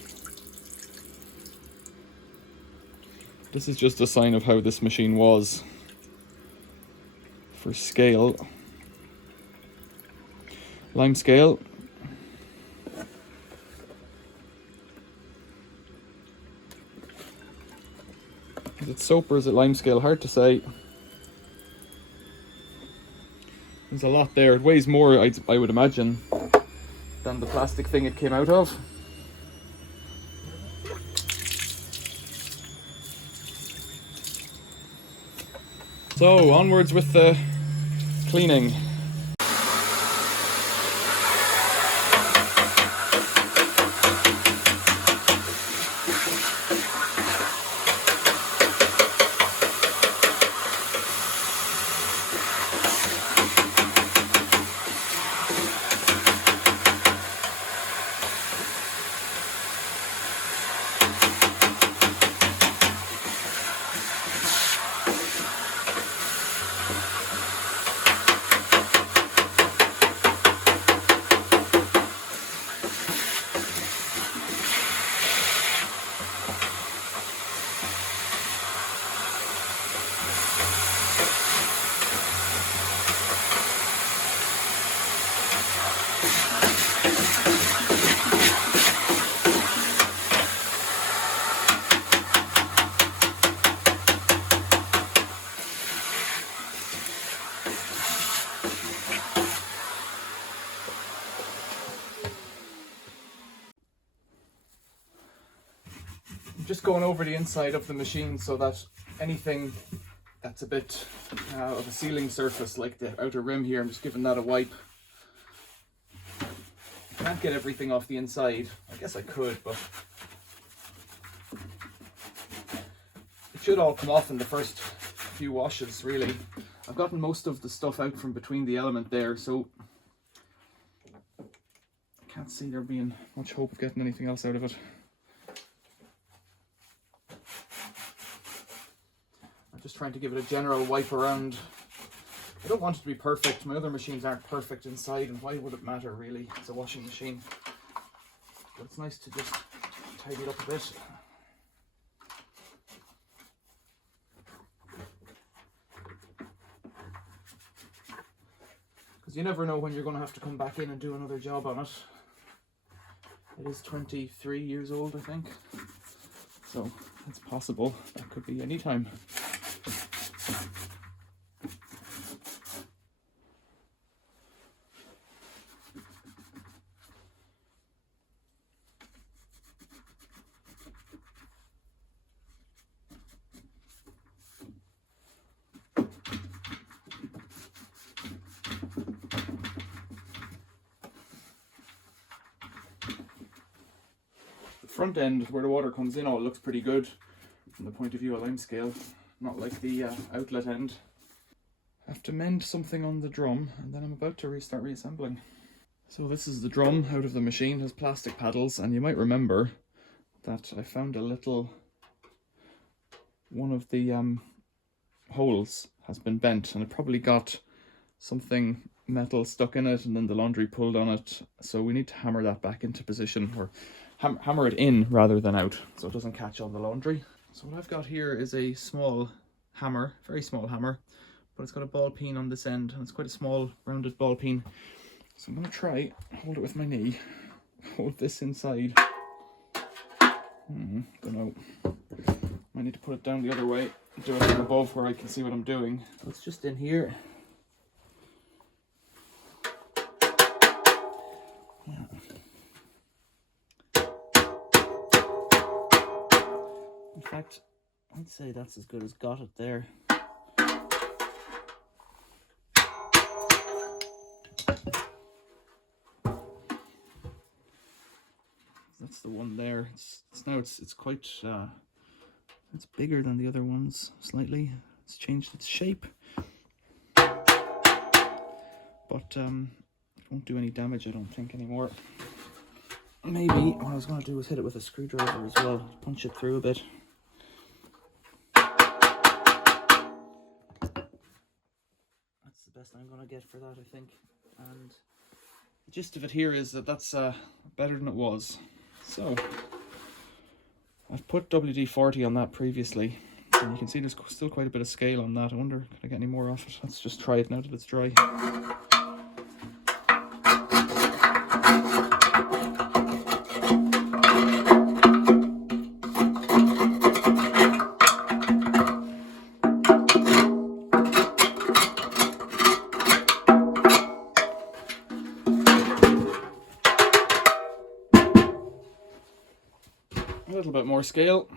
This is just a sign of how this machine was for scale. Limescale. Is it soap or is it Limescale? Hard to say. There's a lot there. It weighs more, I would imagine, than the plastic thing it came out of. So onwards with the cleaning. going over the inside of the machine so that anything that's a bit of a sealing surface, like the outer rim here, I'm just giving that a wipe. I can't get everything off the inside. I guess I could, but it should all come off in the first few washes, really. I've gotten most of the stuff out from between the element there, so I can't see there being much hope of getting anything else out of it. I'm just trying to give it a general wipe around. I don't want it to be perfect. My other machines aren't perfect inside, and why would it matter, really? It's a washing machine. But it's nice to just tidy it up a bit. Because you never know when you're going to have to come back in and do another job on it. It is 23 years old, I think. So it's possible. That could be any time. Front end where the water comes in all looks pretty good from the point of view of Limescale, not like the outlet end. I have to mend something on the drum and then I'm about to restart reassembling. So this is the drum out of the machine. It has plastic paddles, and you might remember that I found a little, one of the holes has been bent and it probably got something metal stuck in it and then the laundry pulled on it, so we need to hammer that back into position, or hammer it in rather than out, so it doesn't catch on the laundry. So what I've got here is a small hammer, very small hammer, but it's got a ball peen on this end, and it's quite a small rounded ball peen. So I'm going to try, hold it with my knee, hold this inside. Don't know, might need to put it down the other way, do it from above where I can see what I'm doing. So it's just in here. In fact, I'd say that's as good as got it there. That's the one there. It's quite it's bigger than the other ones slightly. It's changed its shape, but it won't do any damage, I don't think, anymore. Maybe what I was going to do was hit it with a screwdriver as well, punch it through a bit. That's the best I'm going to get for that, I think. And the gist of it here is that that's better than it was. So I've put WD-40 on that previously, and you can see there's still quite a bit of scale on that. I wonder, can I get any more off it? Let's just try it now that it's dry. A little bit more scale.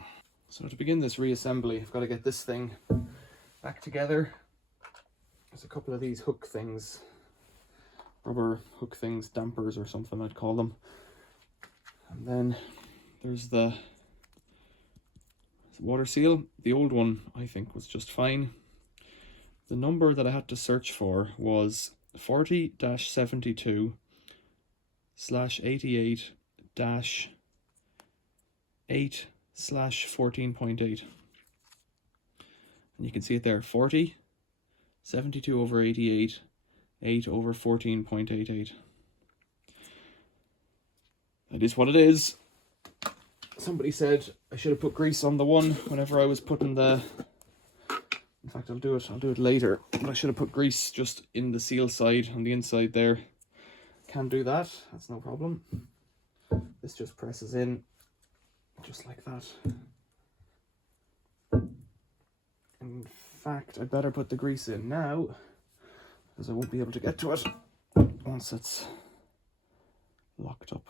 So to begin this reassembly, I've got to get this thing back together. There's a couple of these hook things, rubber hook things, dampers or something I'd call them. And then there's the water seal. The old one I think was just fine. The number that I had to search for was 40-72/88-8/14.8, and you can see it there, 40, 72 over 88, 8 over 14.88. That is what it is. Somebody said I should have put grease on the one whenever I was putting the, in fact I'll do it later, but I should have put grease just in the seal side on the inside there. Can do that, that's no problem. This just presses in just like that. In fact, I'd better put the grease in now, because I won't be able to get to it once it's locked up.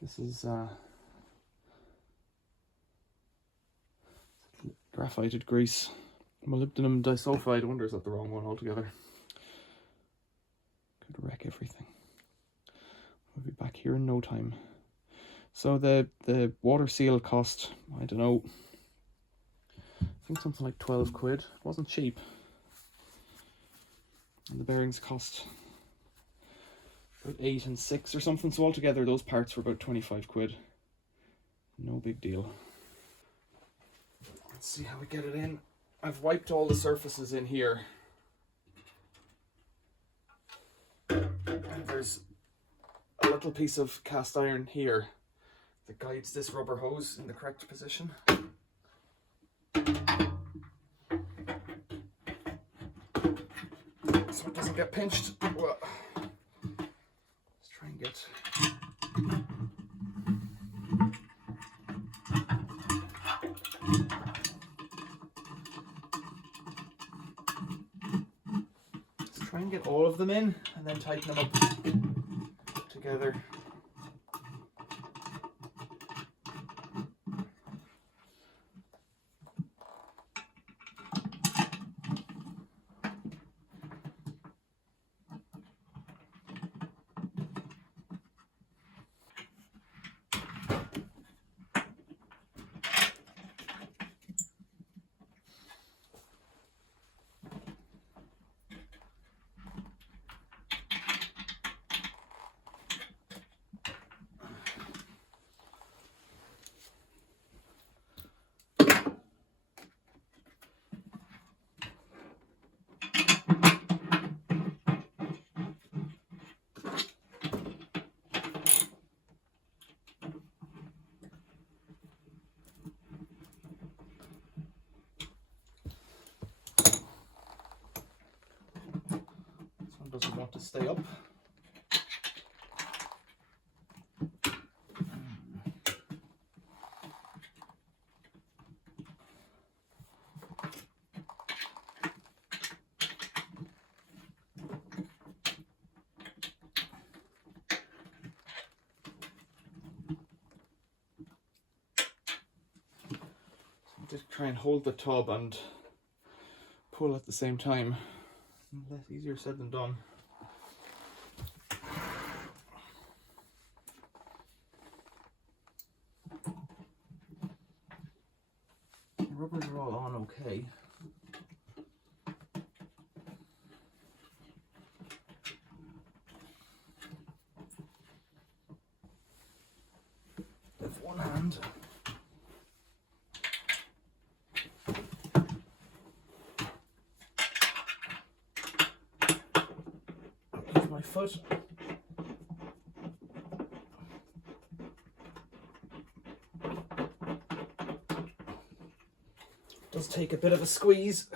This is Graphited grease. Molybdenum disulfide. I wonder is that the wrong one altogether. Could wreck everything. We'll be back here in no time. So the water seal cost, I don't know, I think something like 12 quid. It wasn't cheap. And the bearings cost about 8 and 6 or something. So altogether those parts were about 25 quid. No big deal. Let's see how we get it in. I've wiped all the surfaces in here. And there's a little piece of cast iron here that guides this rubber hose in the correct position. So it doesn't get pinched. Well, let's try and get... Try and get all of them in and then tighten them up together. Doesn't want to stay up. So just try and hold the tub and pull at the same time. Less easier said than done. The rubbers are all on okay. With one hand. My foot. Does take a bit of a squeeze,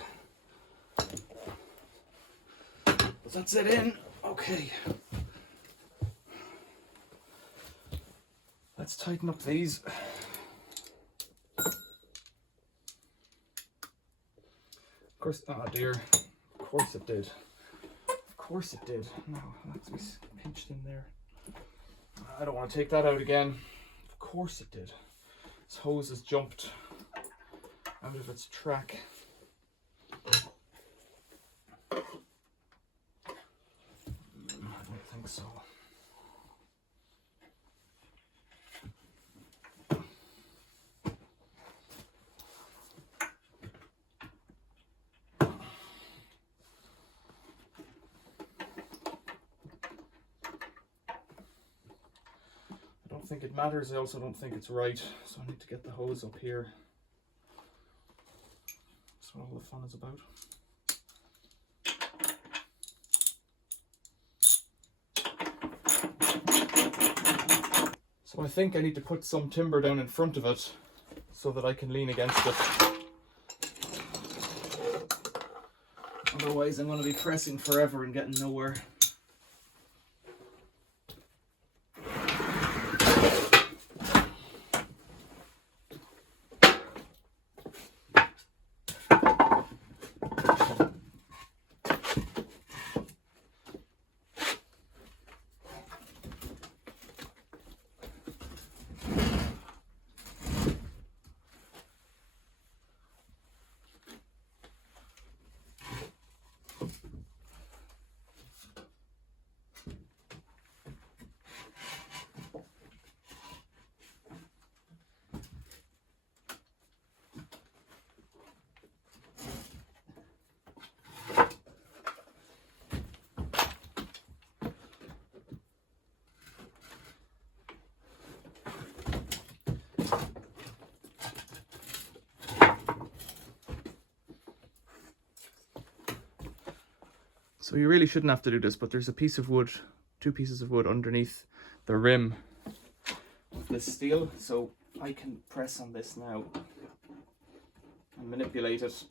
but that's it in. Okay, let's tighten up these. Of course, oh dear, of course it did. Of course it did. No, that's me pinched in there. I don't want to take that out again. Of course it did. This hose has jumped out of its track. I don't think so. I don't think it matters. I also don't think it's right. So I need to get the hose up here. That's what all the fun is about. So I think I need to put some timber down in front of it so that I can lean against it. Otherwise I'm going to be pressing forever and getting nowhere. So you really shouldn't have to do this, but there's a piece of wood, 2 pieces of wood underneath the rim of this steel, so I can press on this now and manipulate it,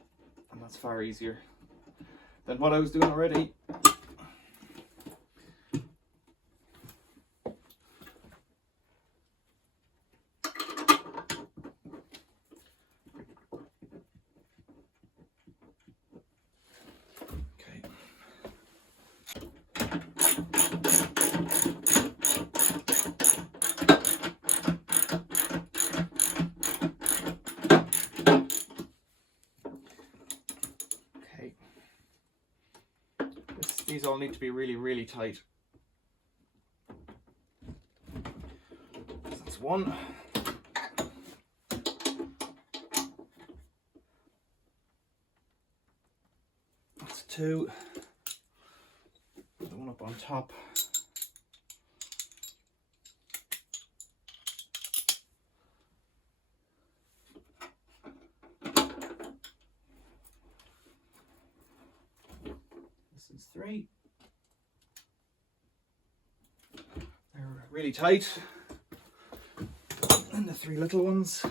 and that's far easier than what I was doing already. These all need to be really, really tight. That's 1. That's 2. The one up on top. This is 3. They're really tight. And the 3 little ones.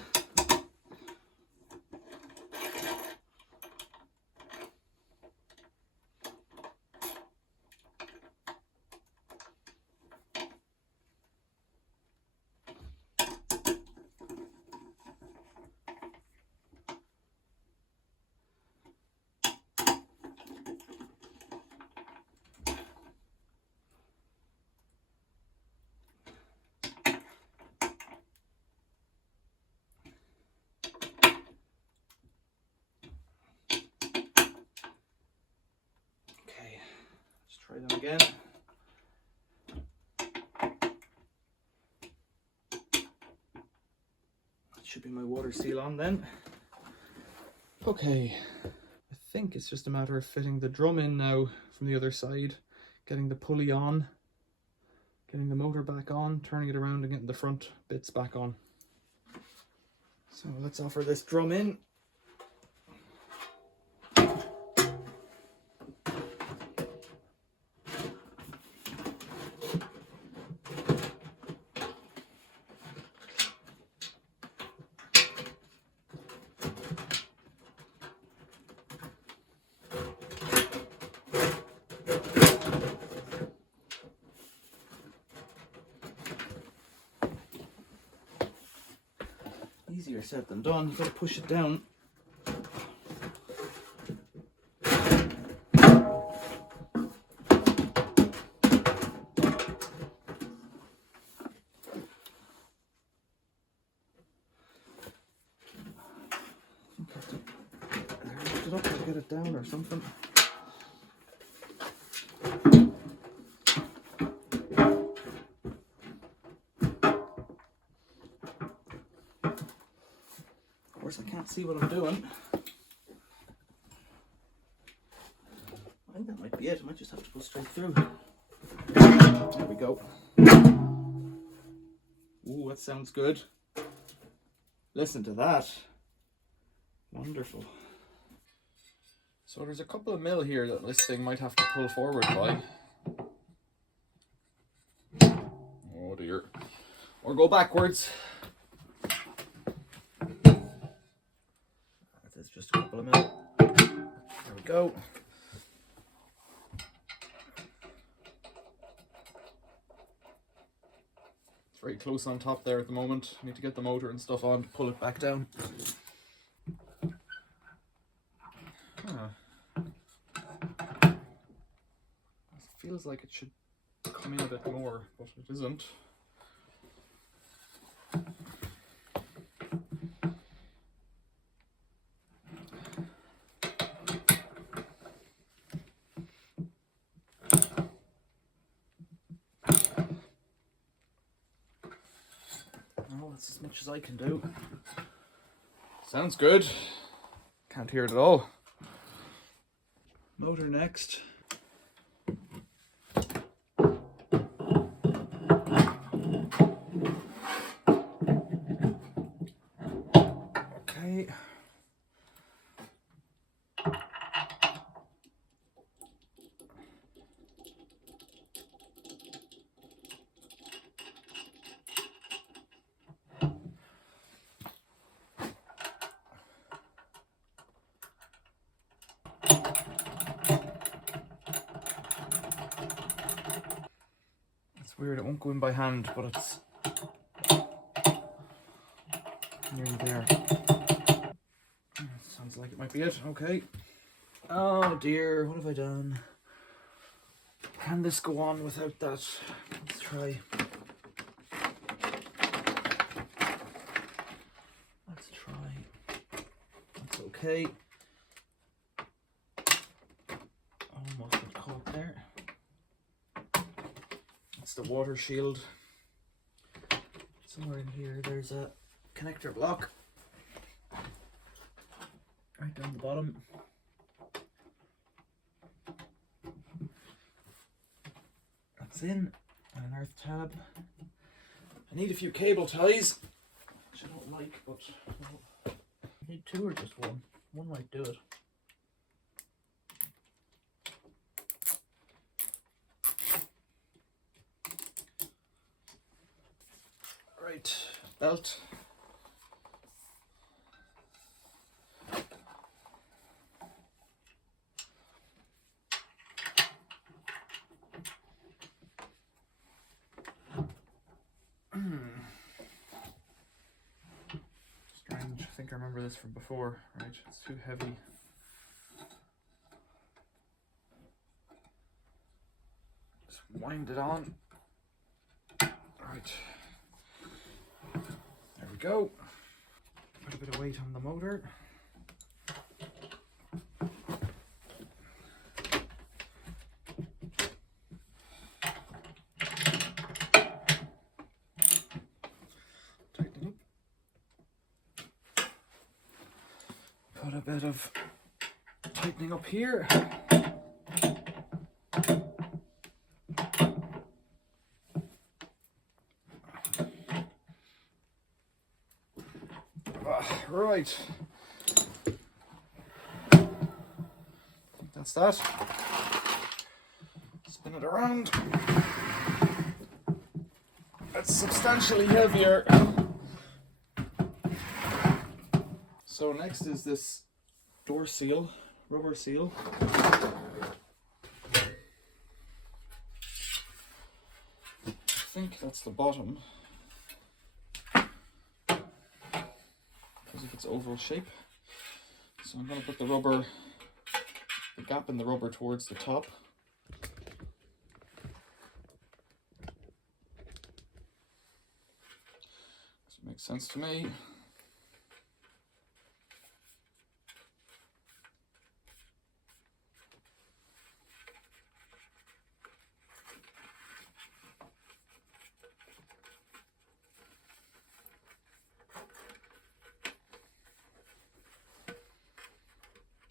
Try them again. That should be my water seal on then. Okay, I think it's just a matter of fitting the drum in now from the other side, getting the pulley on, getting the motor back on, turning it around and getting the front bits back on. So let's offer this drum in. Easier said than done. You've got to push it down. Lift it up to get it down or something. I can't see what I'm doing. I think that might be it. I might just have to go straight through. There we go. Ooh, that sounds good. Listen to that. Wonderful. So there's a couple of mil here that this thing might have to pull forward by. Oh dear. Or go backwards. It's just a couple of mil. There we go. It's very close on top there at the moment. I need to get the motor and stuff on to pull it back down. It feels like it should come in a bit more, but it isn't. Well, that's as much as I can do. Sounds good. Can't hear it at all. Motor next. Okay. weird, it won't go in by hand, but it's nearly there. Sounds like it might be it. Okay. Oh dear, what have I done? Can this go on without that? Let's try. Let's try. That's okay. Almost got caught there. It's the water shield. Somewhere in here there's a connector block. Right down the bottom. That's in. And an earth tab. I need a few cable ties, which I don't like, but well, I need two or just one. One might do it. Right, belt. Strange, I think I remember this from before, right? It's too heavy. Just wind it on. Right. There we go. Put a bit of weight on the motor. Tighten up. Put a bit of tightening up here. Right. I think that's that. Spin it around. It's substantially heavier. So next is this door seal, rubber seal. I think that's the bottom. Because of its oval shape. So I'm going to put the gap in the rubber towards the top. This makes sense to me.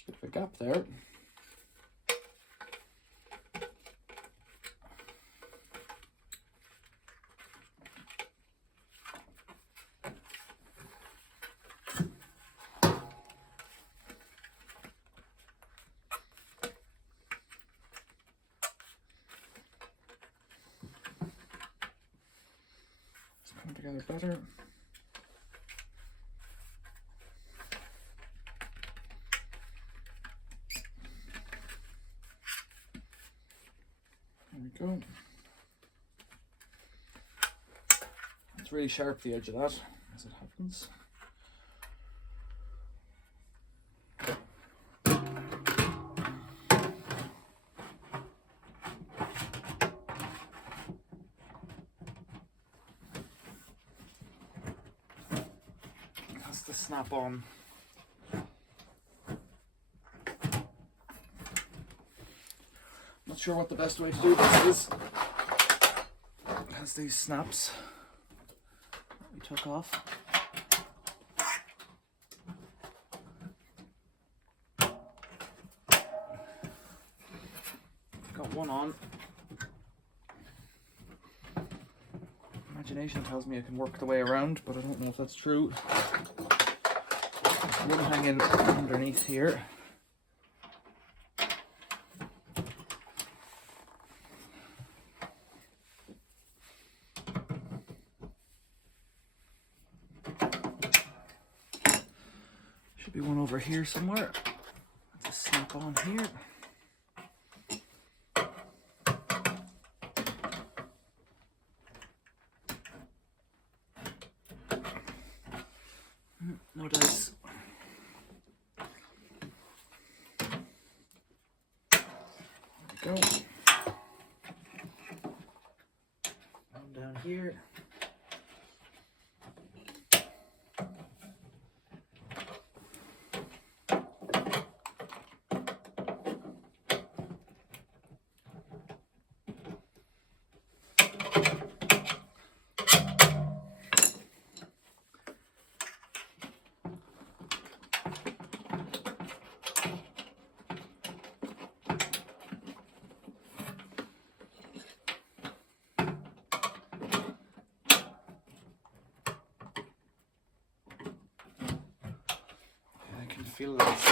Bit of a gap there. It's coming together better. There we go. It's really sharp, the edge of that, as it happens. That's the snap on. Not sure what the best way to do this is. It has these snaps that we took off. Got one on. Imagination tells me I can work the way around, but I don't know if that's true. One hanging underneath here. Should be one over here somewhere. Just snap on here. go. And down here. Feel like it's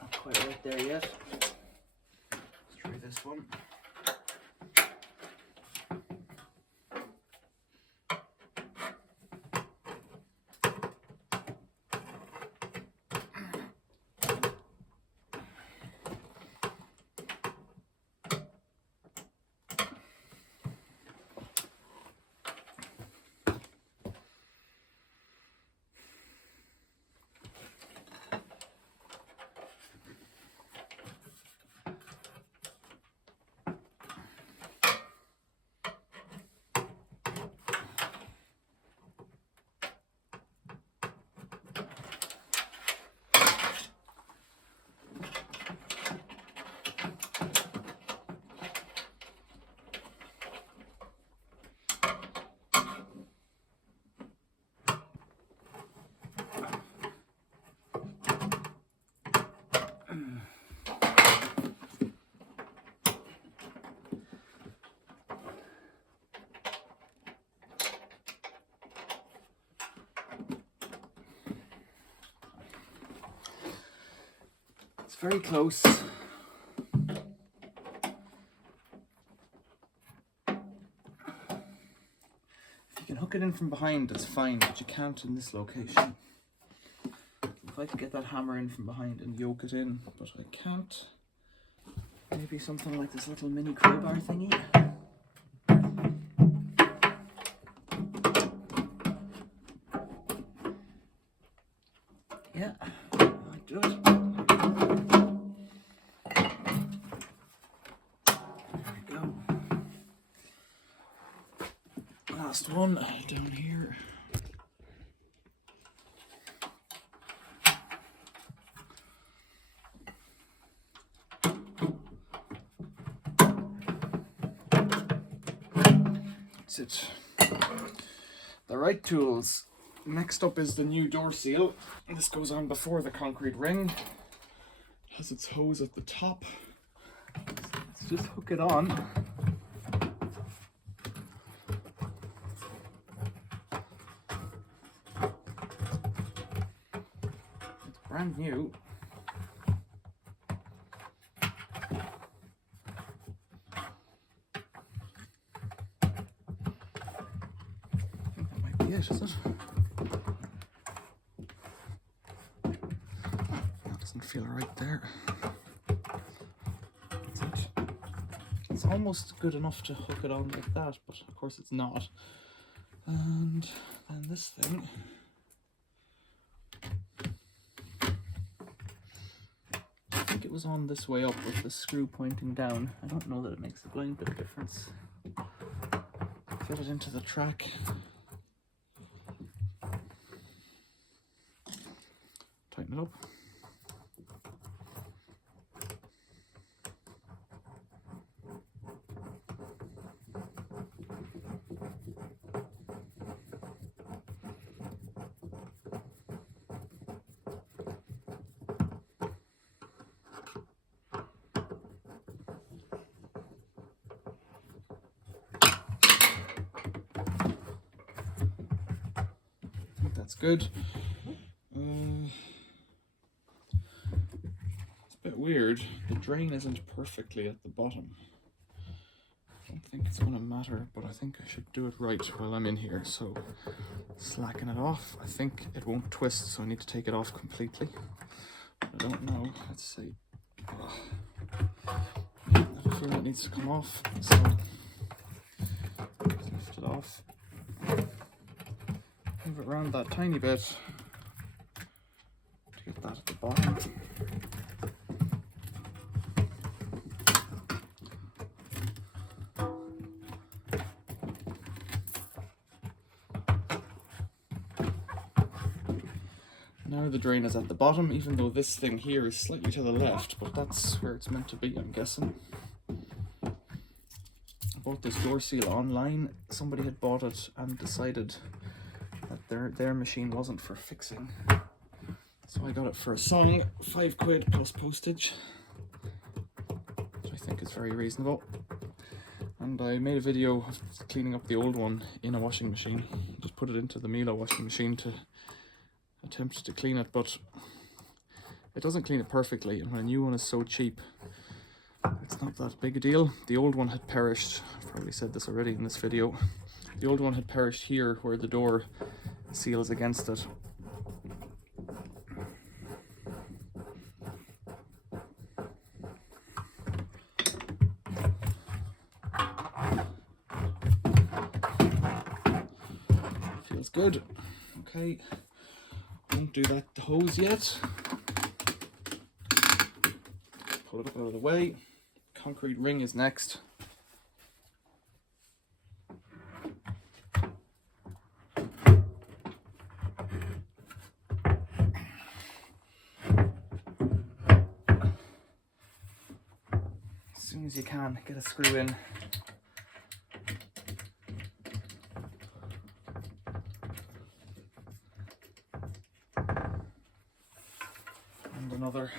not quite right there yet. Let's try this one. It's very close. If you can hook it in from behind, it's fine, but you can't in this location. If I could get that hammer in from behind and yoke it in, but I can't. Maybe something like this little mini crowbar thingy. Yeah, I do it. Last one down here. That's it. The right tools. Next up is the new door seal. This goes on before the concrete ring. It has its hose at the top. Let's just hook it on. Brand new. I think that might be it, is it? That doesn't feel right there. That's it. It's almost good enough to hook it on like that, but of course it's not. And then this thing. It was on this way up with the screw pointing down. I don't know that it makes a blind bit of difference. Fit it into the track. Tighten it up. That's good. It's a bit weird. The drain isn't perfectly at the bottom. I don't think it's going to matter, but I think I should do it right while I'm in here. So slacken it off. I think it won't twist, so I need to take it off completely. I don't know. Let's see. Yeah, I feel it needs to come off. So lift it off. Move it around that tiny bit to get that at the bottom. now the drain is at the bottom, even though this thing here is slightly to the left, but that's where it's meant to be, I'm guessing. I bought this door seal online. Somebody had bought it and decided that their machine wasn't for fixing. So I got it for a song, £5 plus postage, which I think is very reasonable. And I made a video of cleaning up the old one in a washing machine. Just put it into the Miele washing machine to attempt to clean it, but it doesn't clean it perfectly, and when a new one is so cheap, it's not that big a deal. The old one had perished. I've probably said this already in this video. The old one had perished here where the door seals against it. Feels good. Okay, won't do that the hose yet. Pull it up out of the way. Concrete ring is next. As soon as you can, get a screw in. And another.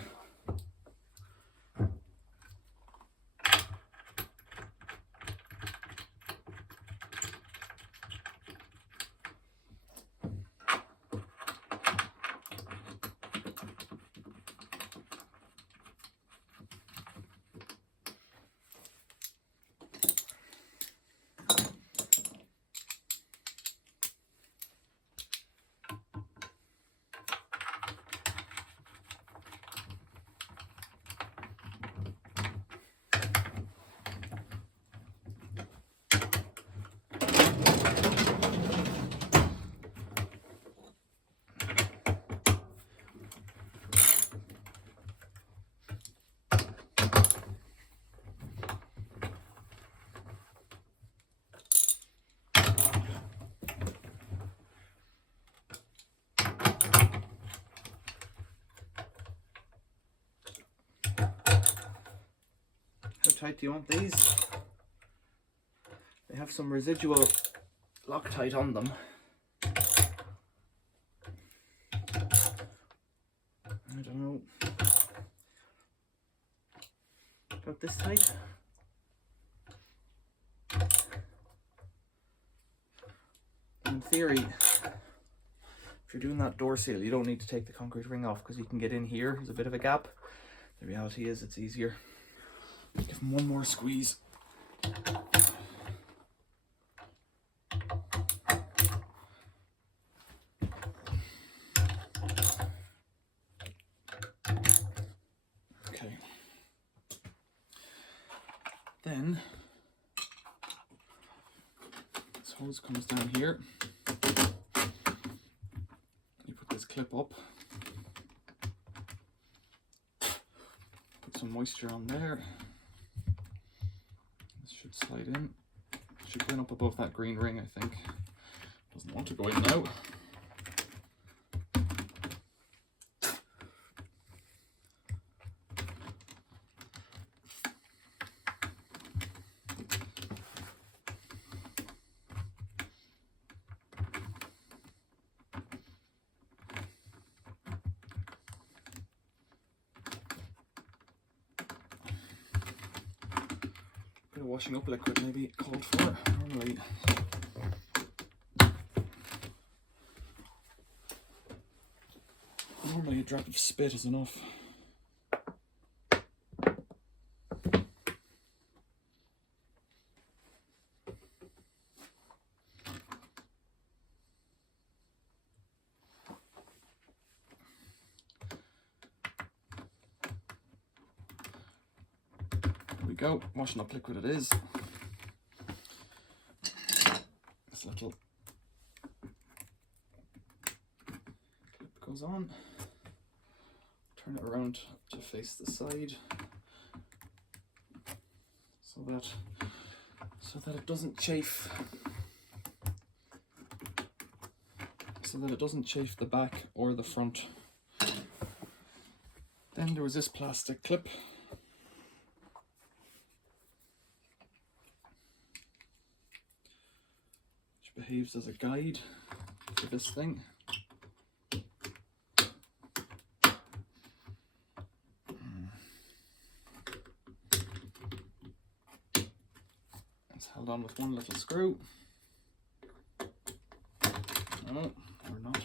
How tight do you want these? They have some residual Loctite on them. I don't know. About this tight? In theory, if you're doing that door seal, you don't need to take the concrete ring off because you can get in here. There's a bit of a gap. The reality is it's easier. Give them one more squeeze. Okay. Then this hose comes down here. You put this clip up. Put some moisture on there. Should slide in. Should go in up above that green ring, I think. Doesn't want to go in now. Washing up liquid maybe called for. Normally a drop of spit is enough. Go, washing up liquid it is. This little clip goes on. Turn it around to face the side so that it doesn't chafe. So that it doesn't chafe the back or the front Then there was this plastic clip. Which behaves as a guide for this thing. It's held on with one little screw. Oh, or not.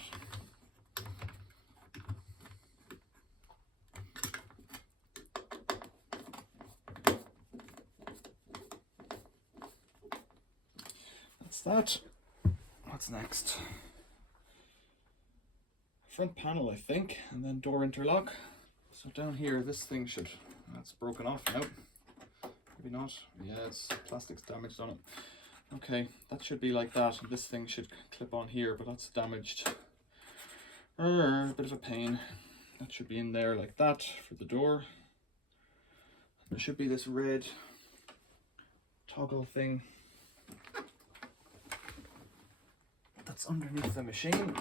That's that. What's next? Front panel, I think, and then door interlock. So down here, this thing should, that's broken off now. Maybe not. Yeah, it's plastic's damaged on it. Okay, that should be like that. This thing should clip on here, but that's damaged. A bit of a pain. That should be in there like that for the door. There should be this red toggle thing that's underneath the machine.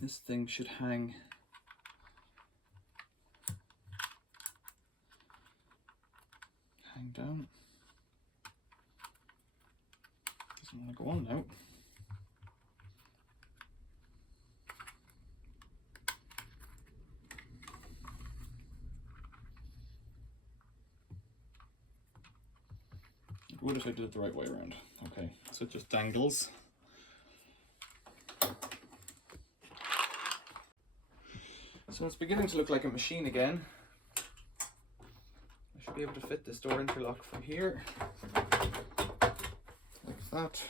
This thing should hang down. Doesn't want to go on now. It would if I did it the right way around. Okay, so it just dangles. So it's beginning to look like a machine again. I should be able to fit this door interlock from here, like that.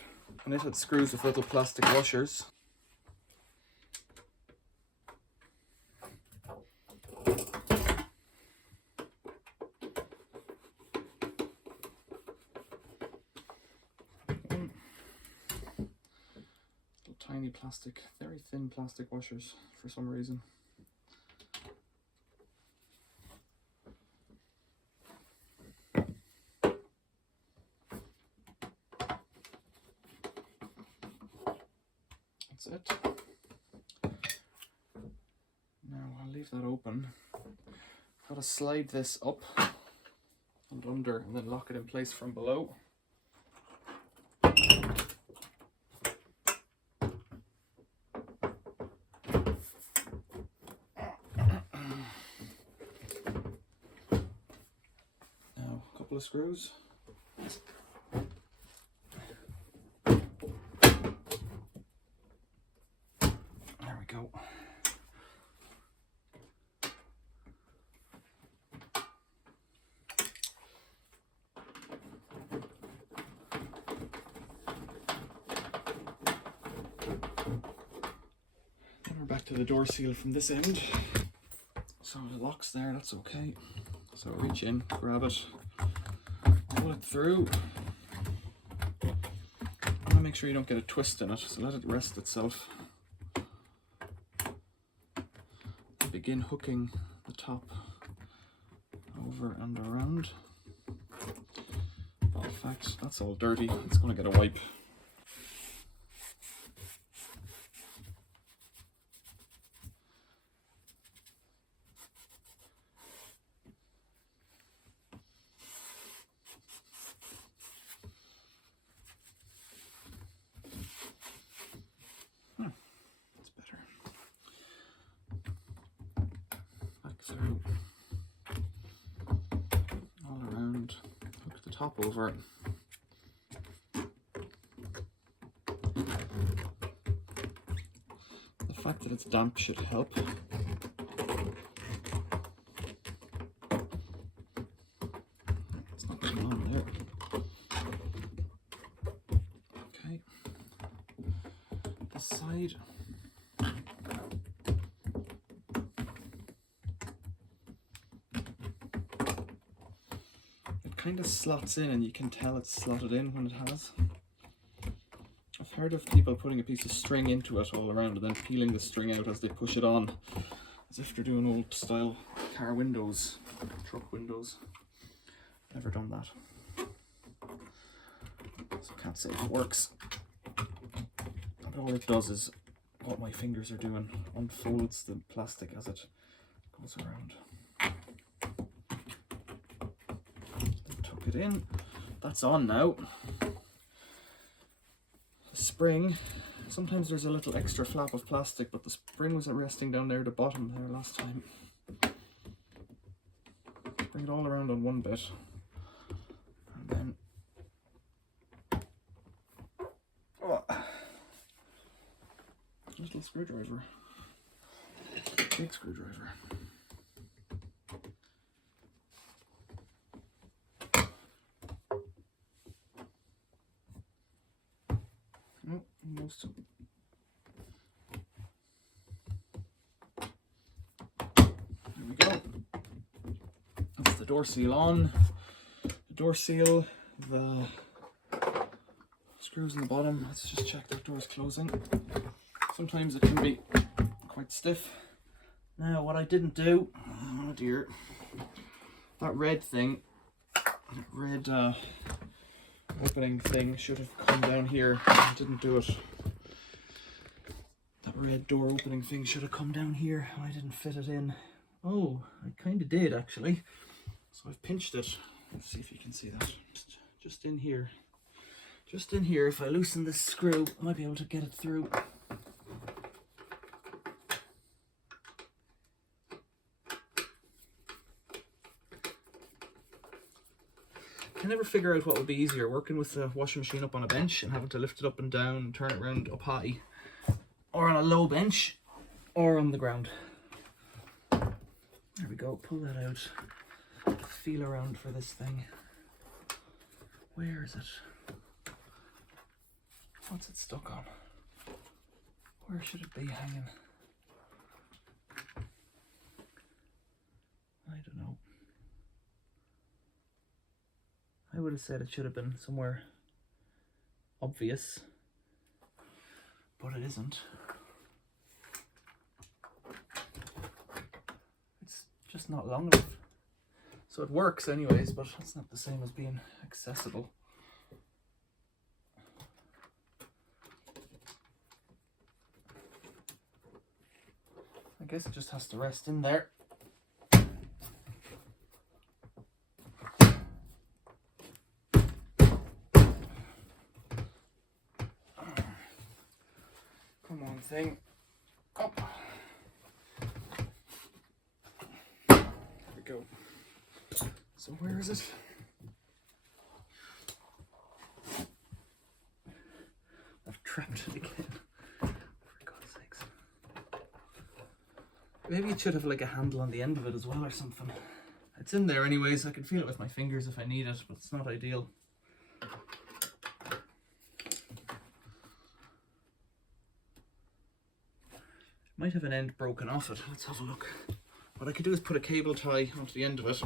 And it had screws with little plastic washers. Little tiny plastic, very thin plastic washers for some reason. That's it. Now I'll leave that open. Got to slide this up and under and then lock it in place from below. Now a couple of screws. Go. Then we're back to the door seal from this end. So the lock's there, that's okay. So reach in, grab it, pull it through. I want to make sure you don't get a twist in it, so let it rest itself. Begin hooking the top over and around. Oh, in fact, that's all dirty. It's going to get a wipe. That's better. Through all around, hook the top over. The fact that it's damp should help. It's not going on there. Okay. This side. Kind of slots in, and you can tell it's slotted in when it has. I've heard of people putting a piece of string into it all around and then peeling the string out as they push it on, as if they're doing old style car windows, truck windows. Never done that, so can't say it works. all it does is what my fingers are doing, unfolds the plastic as it goes around. Tuck it in. That's on now. The spring, sometimes there's a little extra flap of plastic, but the spring wasn't resting down there at the bottom there last time. Bring it all around on one bit, and then little screwdriver, big screwdriver. Oh, almost. There we go. That's the door seal on. The door seal, the screws in the bottom. Let's just check that door's closing. Sometimes it can be quite stiff. Now, what I didn't do, oh dear, that red thing, that red opening thing should have come down here. I didn't do it. That red door opening thing should have come down here. I didn't fit it in. Oh, I kind of did actually. So I've pinched it. Let's see if you can see that. Just in here. Just in here. If I loosen this screw, I might be able to get it through. I never figure out what would be easier, working with the washing machine up on a bench and having to lift it up and down and turn it around up high, or on a low bench, or on the ground. There we go, pull that out, feel around for this thing. Where is it? What's it stuck on? Where should it be hanging? I don't know. I would have said it should have been somewhere obvious, but it isn't. It's just not long enough. So it works anyways, but it's not the same as being accessible. I guess it just has to rest in there. Come on, thing. Up. There we go. So where is it? I've trapped it again. For God's sakes. Maybe it should have like a handle on the end of it as well or something. It's in there anyways. I can feel it with my fingers if I need it, but it's not ideal. Might have an end broken off it. Let's have a look. What I could do is put a cable tie onto the end of it.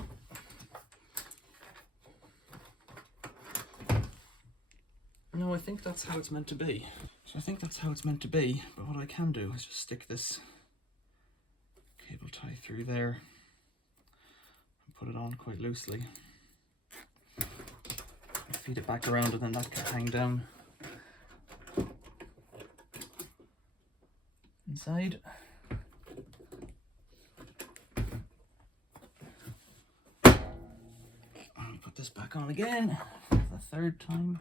No, I think that's how it's meant to be. So I think that's how it's meant to be, but what I can do is just stick this cable tie through there and put it on quite loosely. Feed it back around and then that can hang down inside. I'll put this back on again for the third time.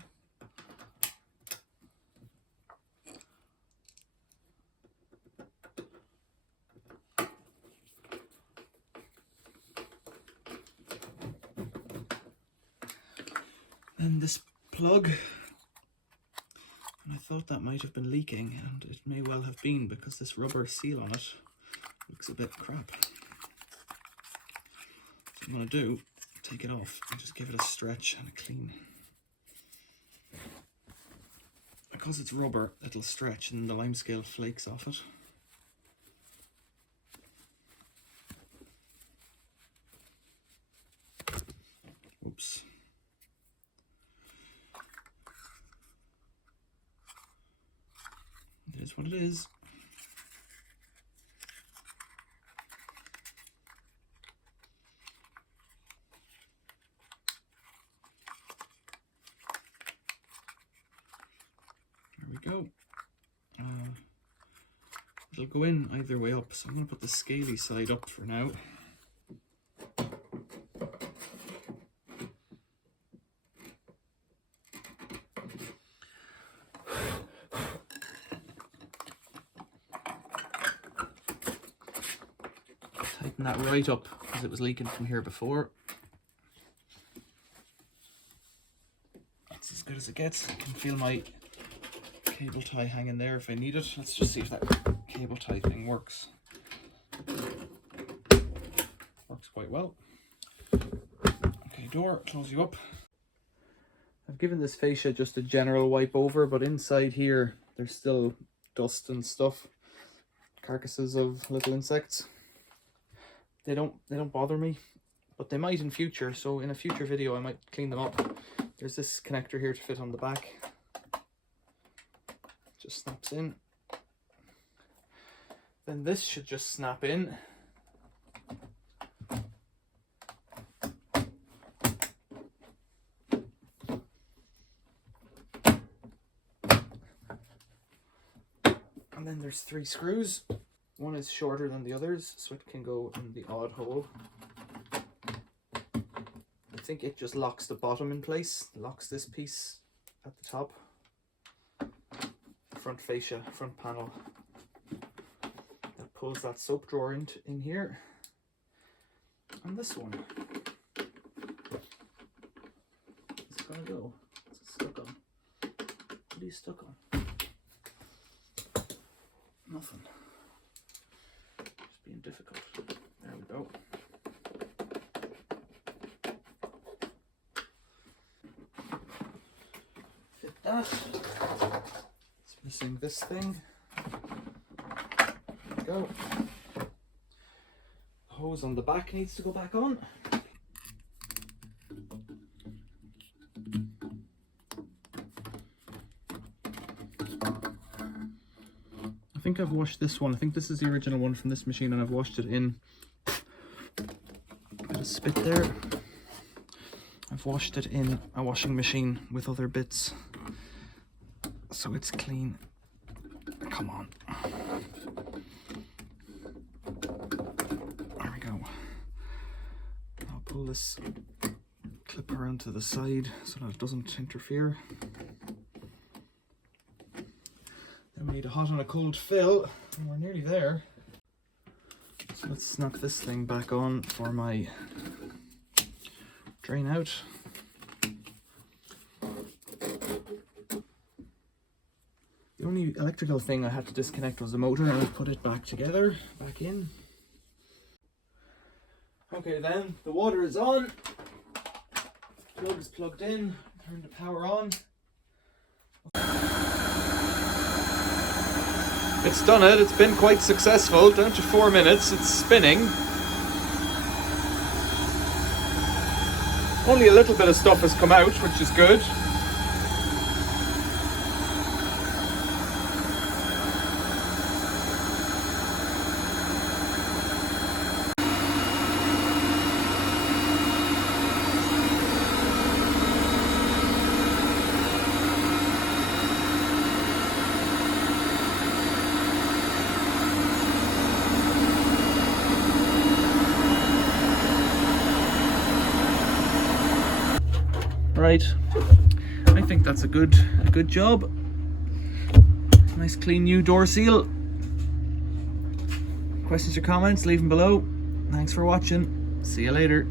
And this plug, and I thought that might have been leaking, and it may well have been because this rubber seal on it looks a bit crap. So I'm going to do, take it off and just give it a stretch and a clean. Because it's rubber, it'll stretch and the limescale flakes off it. Oops. It is what it is. There we go. It'll go in either way up, so I'm going to put the scaly side up for now. Tighten that right up because it was leaking from here before. That's as good as it gets. I can feel my cable tie hanging there if I need it. Let's just see if that cable tie thing works. Works quite well. Okay, door, close you up. I've given this fascia just a general wipe over, but inside here there's still dust and stuff, carcasses of little insects. They don't bother me, but they might in future, so in a future video I might clean them up. There's this connector here to fit on the back. Just snaps in. Then this should just snap in. And then there's 3 screws. One is shorter than the others, so it can go in the odd hole. I think it just locks the bottom in place, locks this piece at the top. The front fascia, front panel. That pulls that soap drawer in here. And this one. It's gonna go. What's it stuck on? What are you stuck on? Nothing. Just being difficult. There we go. Fit that. It's missing this thing. There we go. The hose on the back needs to go back on. I think I've washed this one. I think this is the original one from this machine, and I've washed it in. Bit of spit there. I've washed it in a washing machine with other bits, so it's clean. Come on. There we go. I'll pull this clip around to the side so that it doesn't interfere. Then we need a hot and a cold fill, and we're nearly there. So let's knock this thing back on for my drain out. The only electrical thing I had to disconnect was the motor, and I've put it back together, back in. Okay then, the water is on. Plug is plugged in. Turn the power on. It's done it. It's been quite successful. Down to 4 minutes. It's spinning. Only a little bit of stuff has come out, which is good. Right, I think that's a good job. Nice clean new door seal. Questions or comments, leave them below. Thanks for watching. See you later.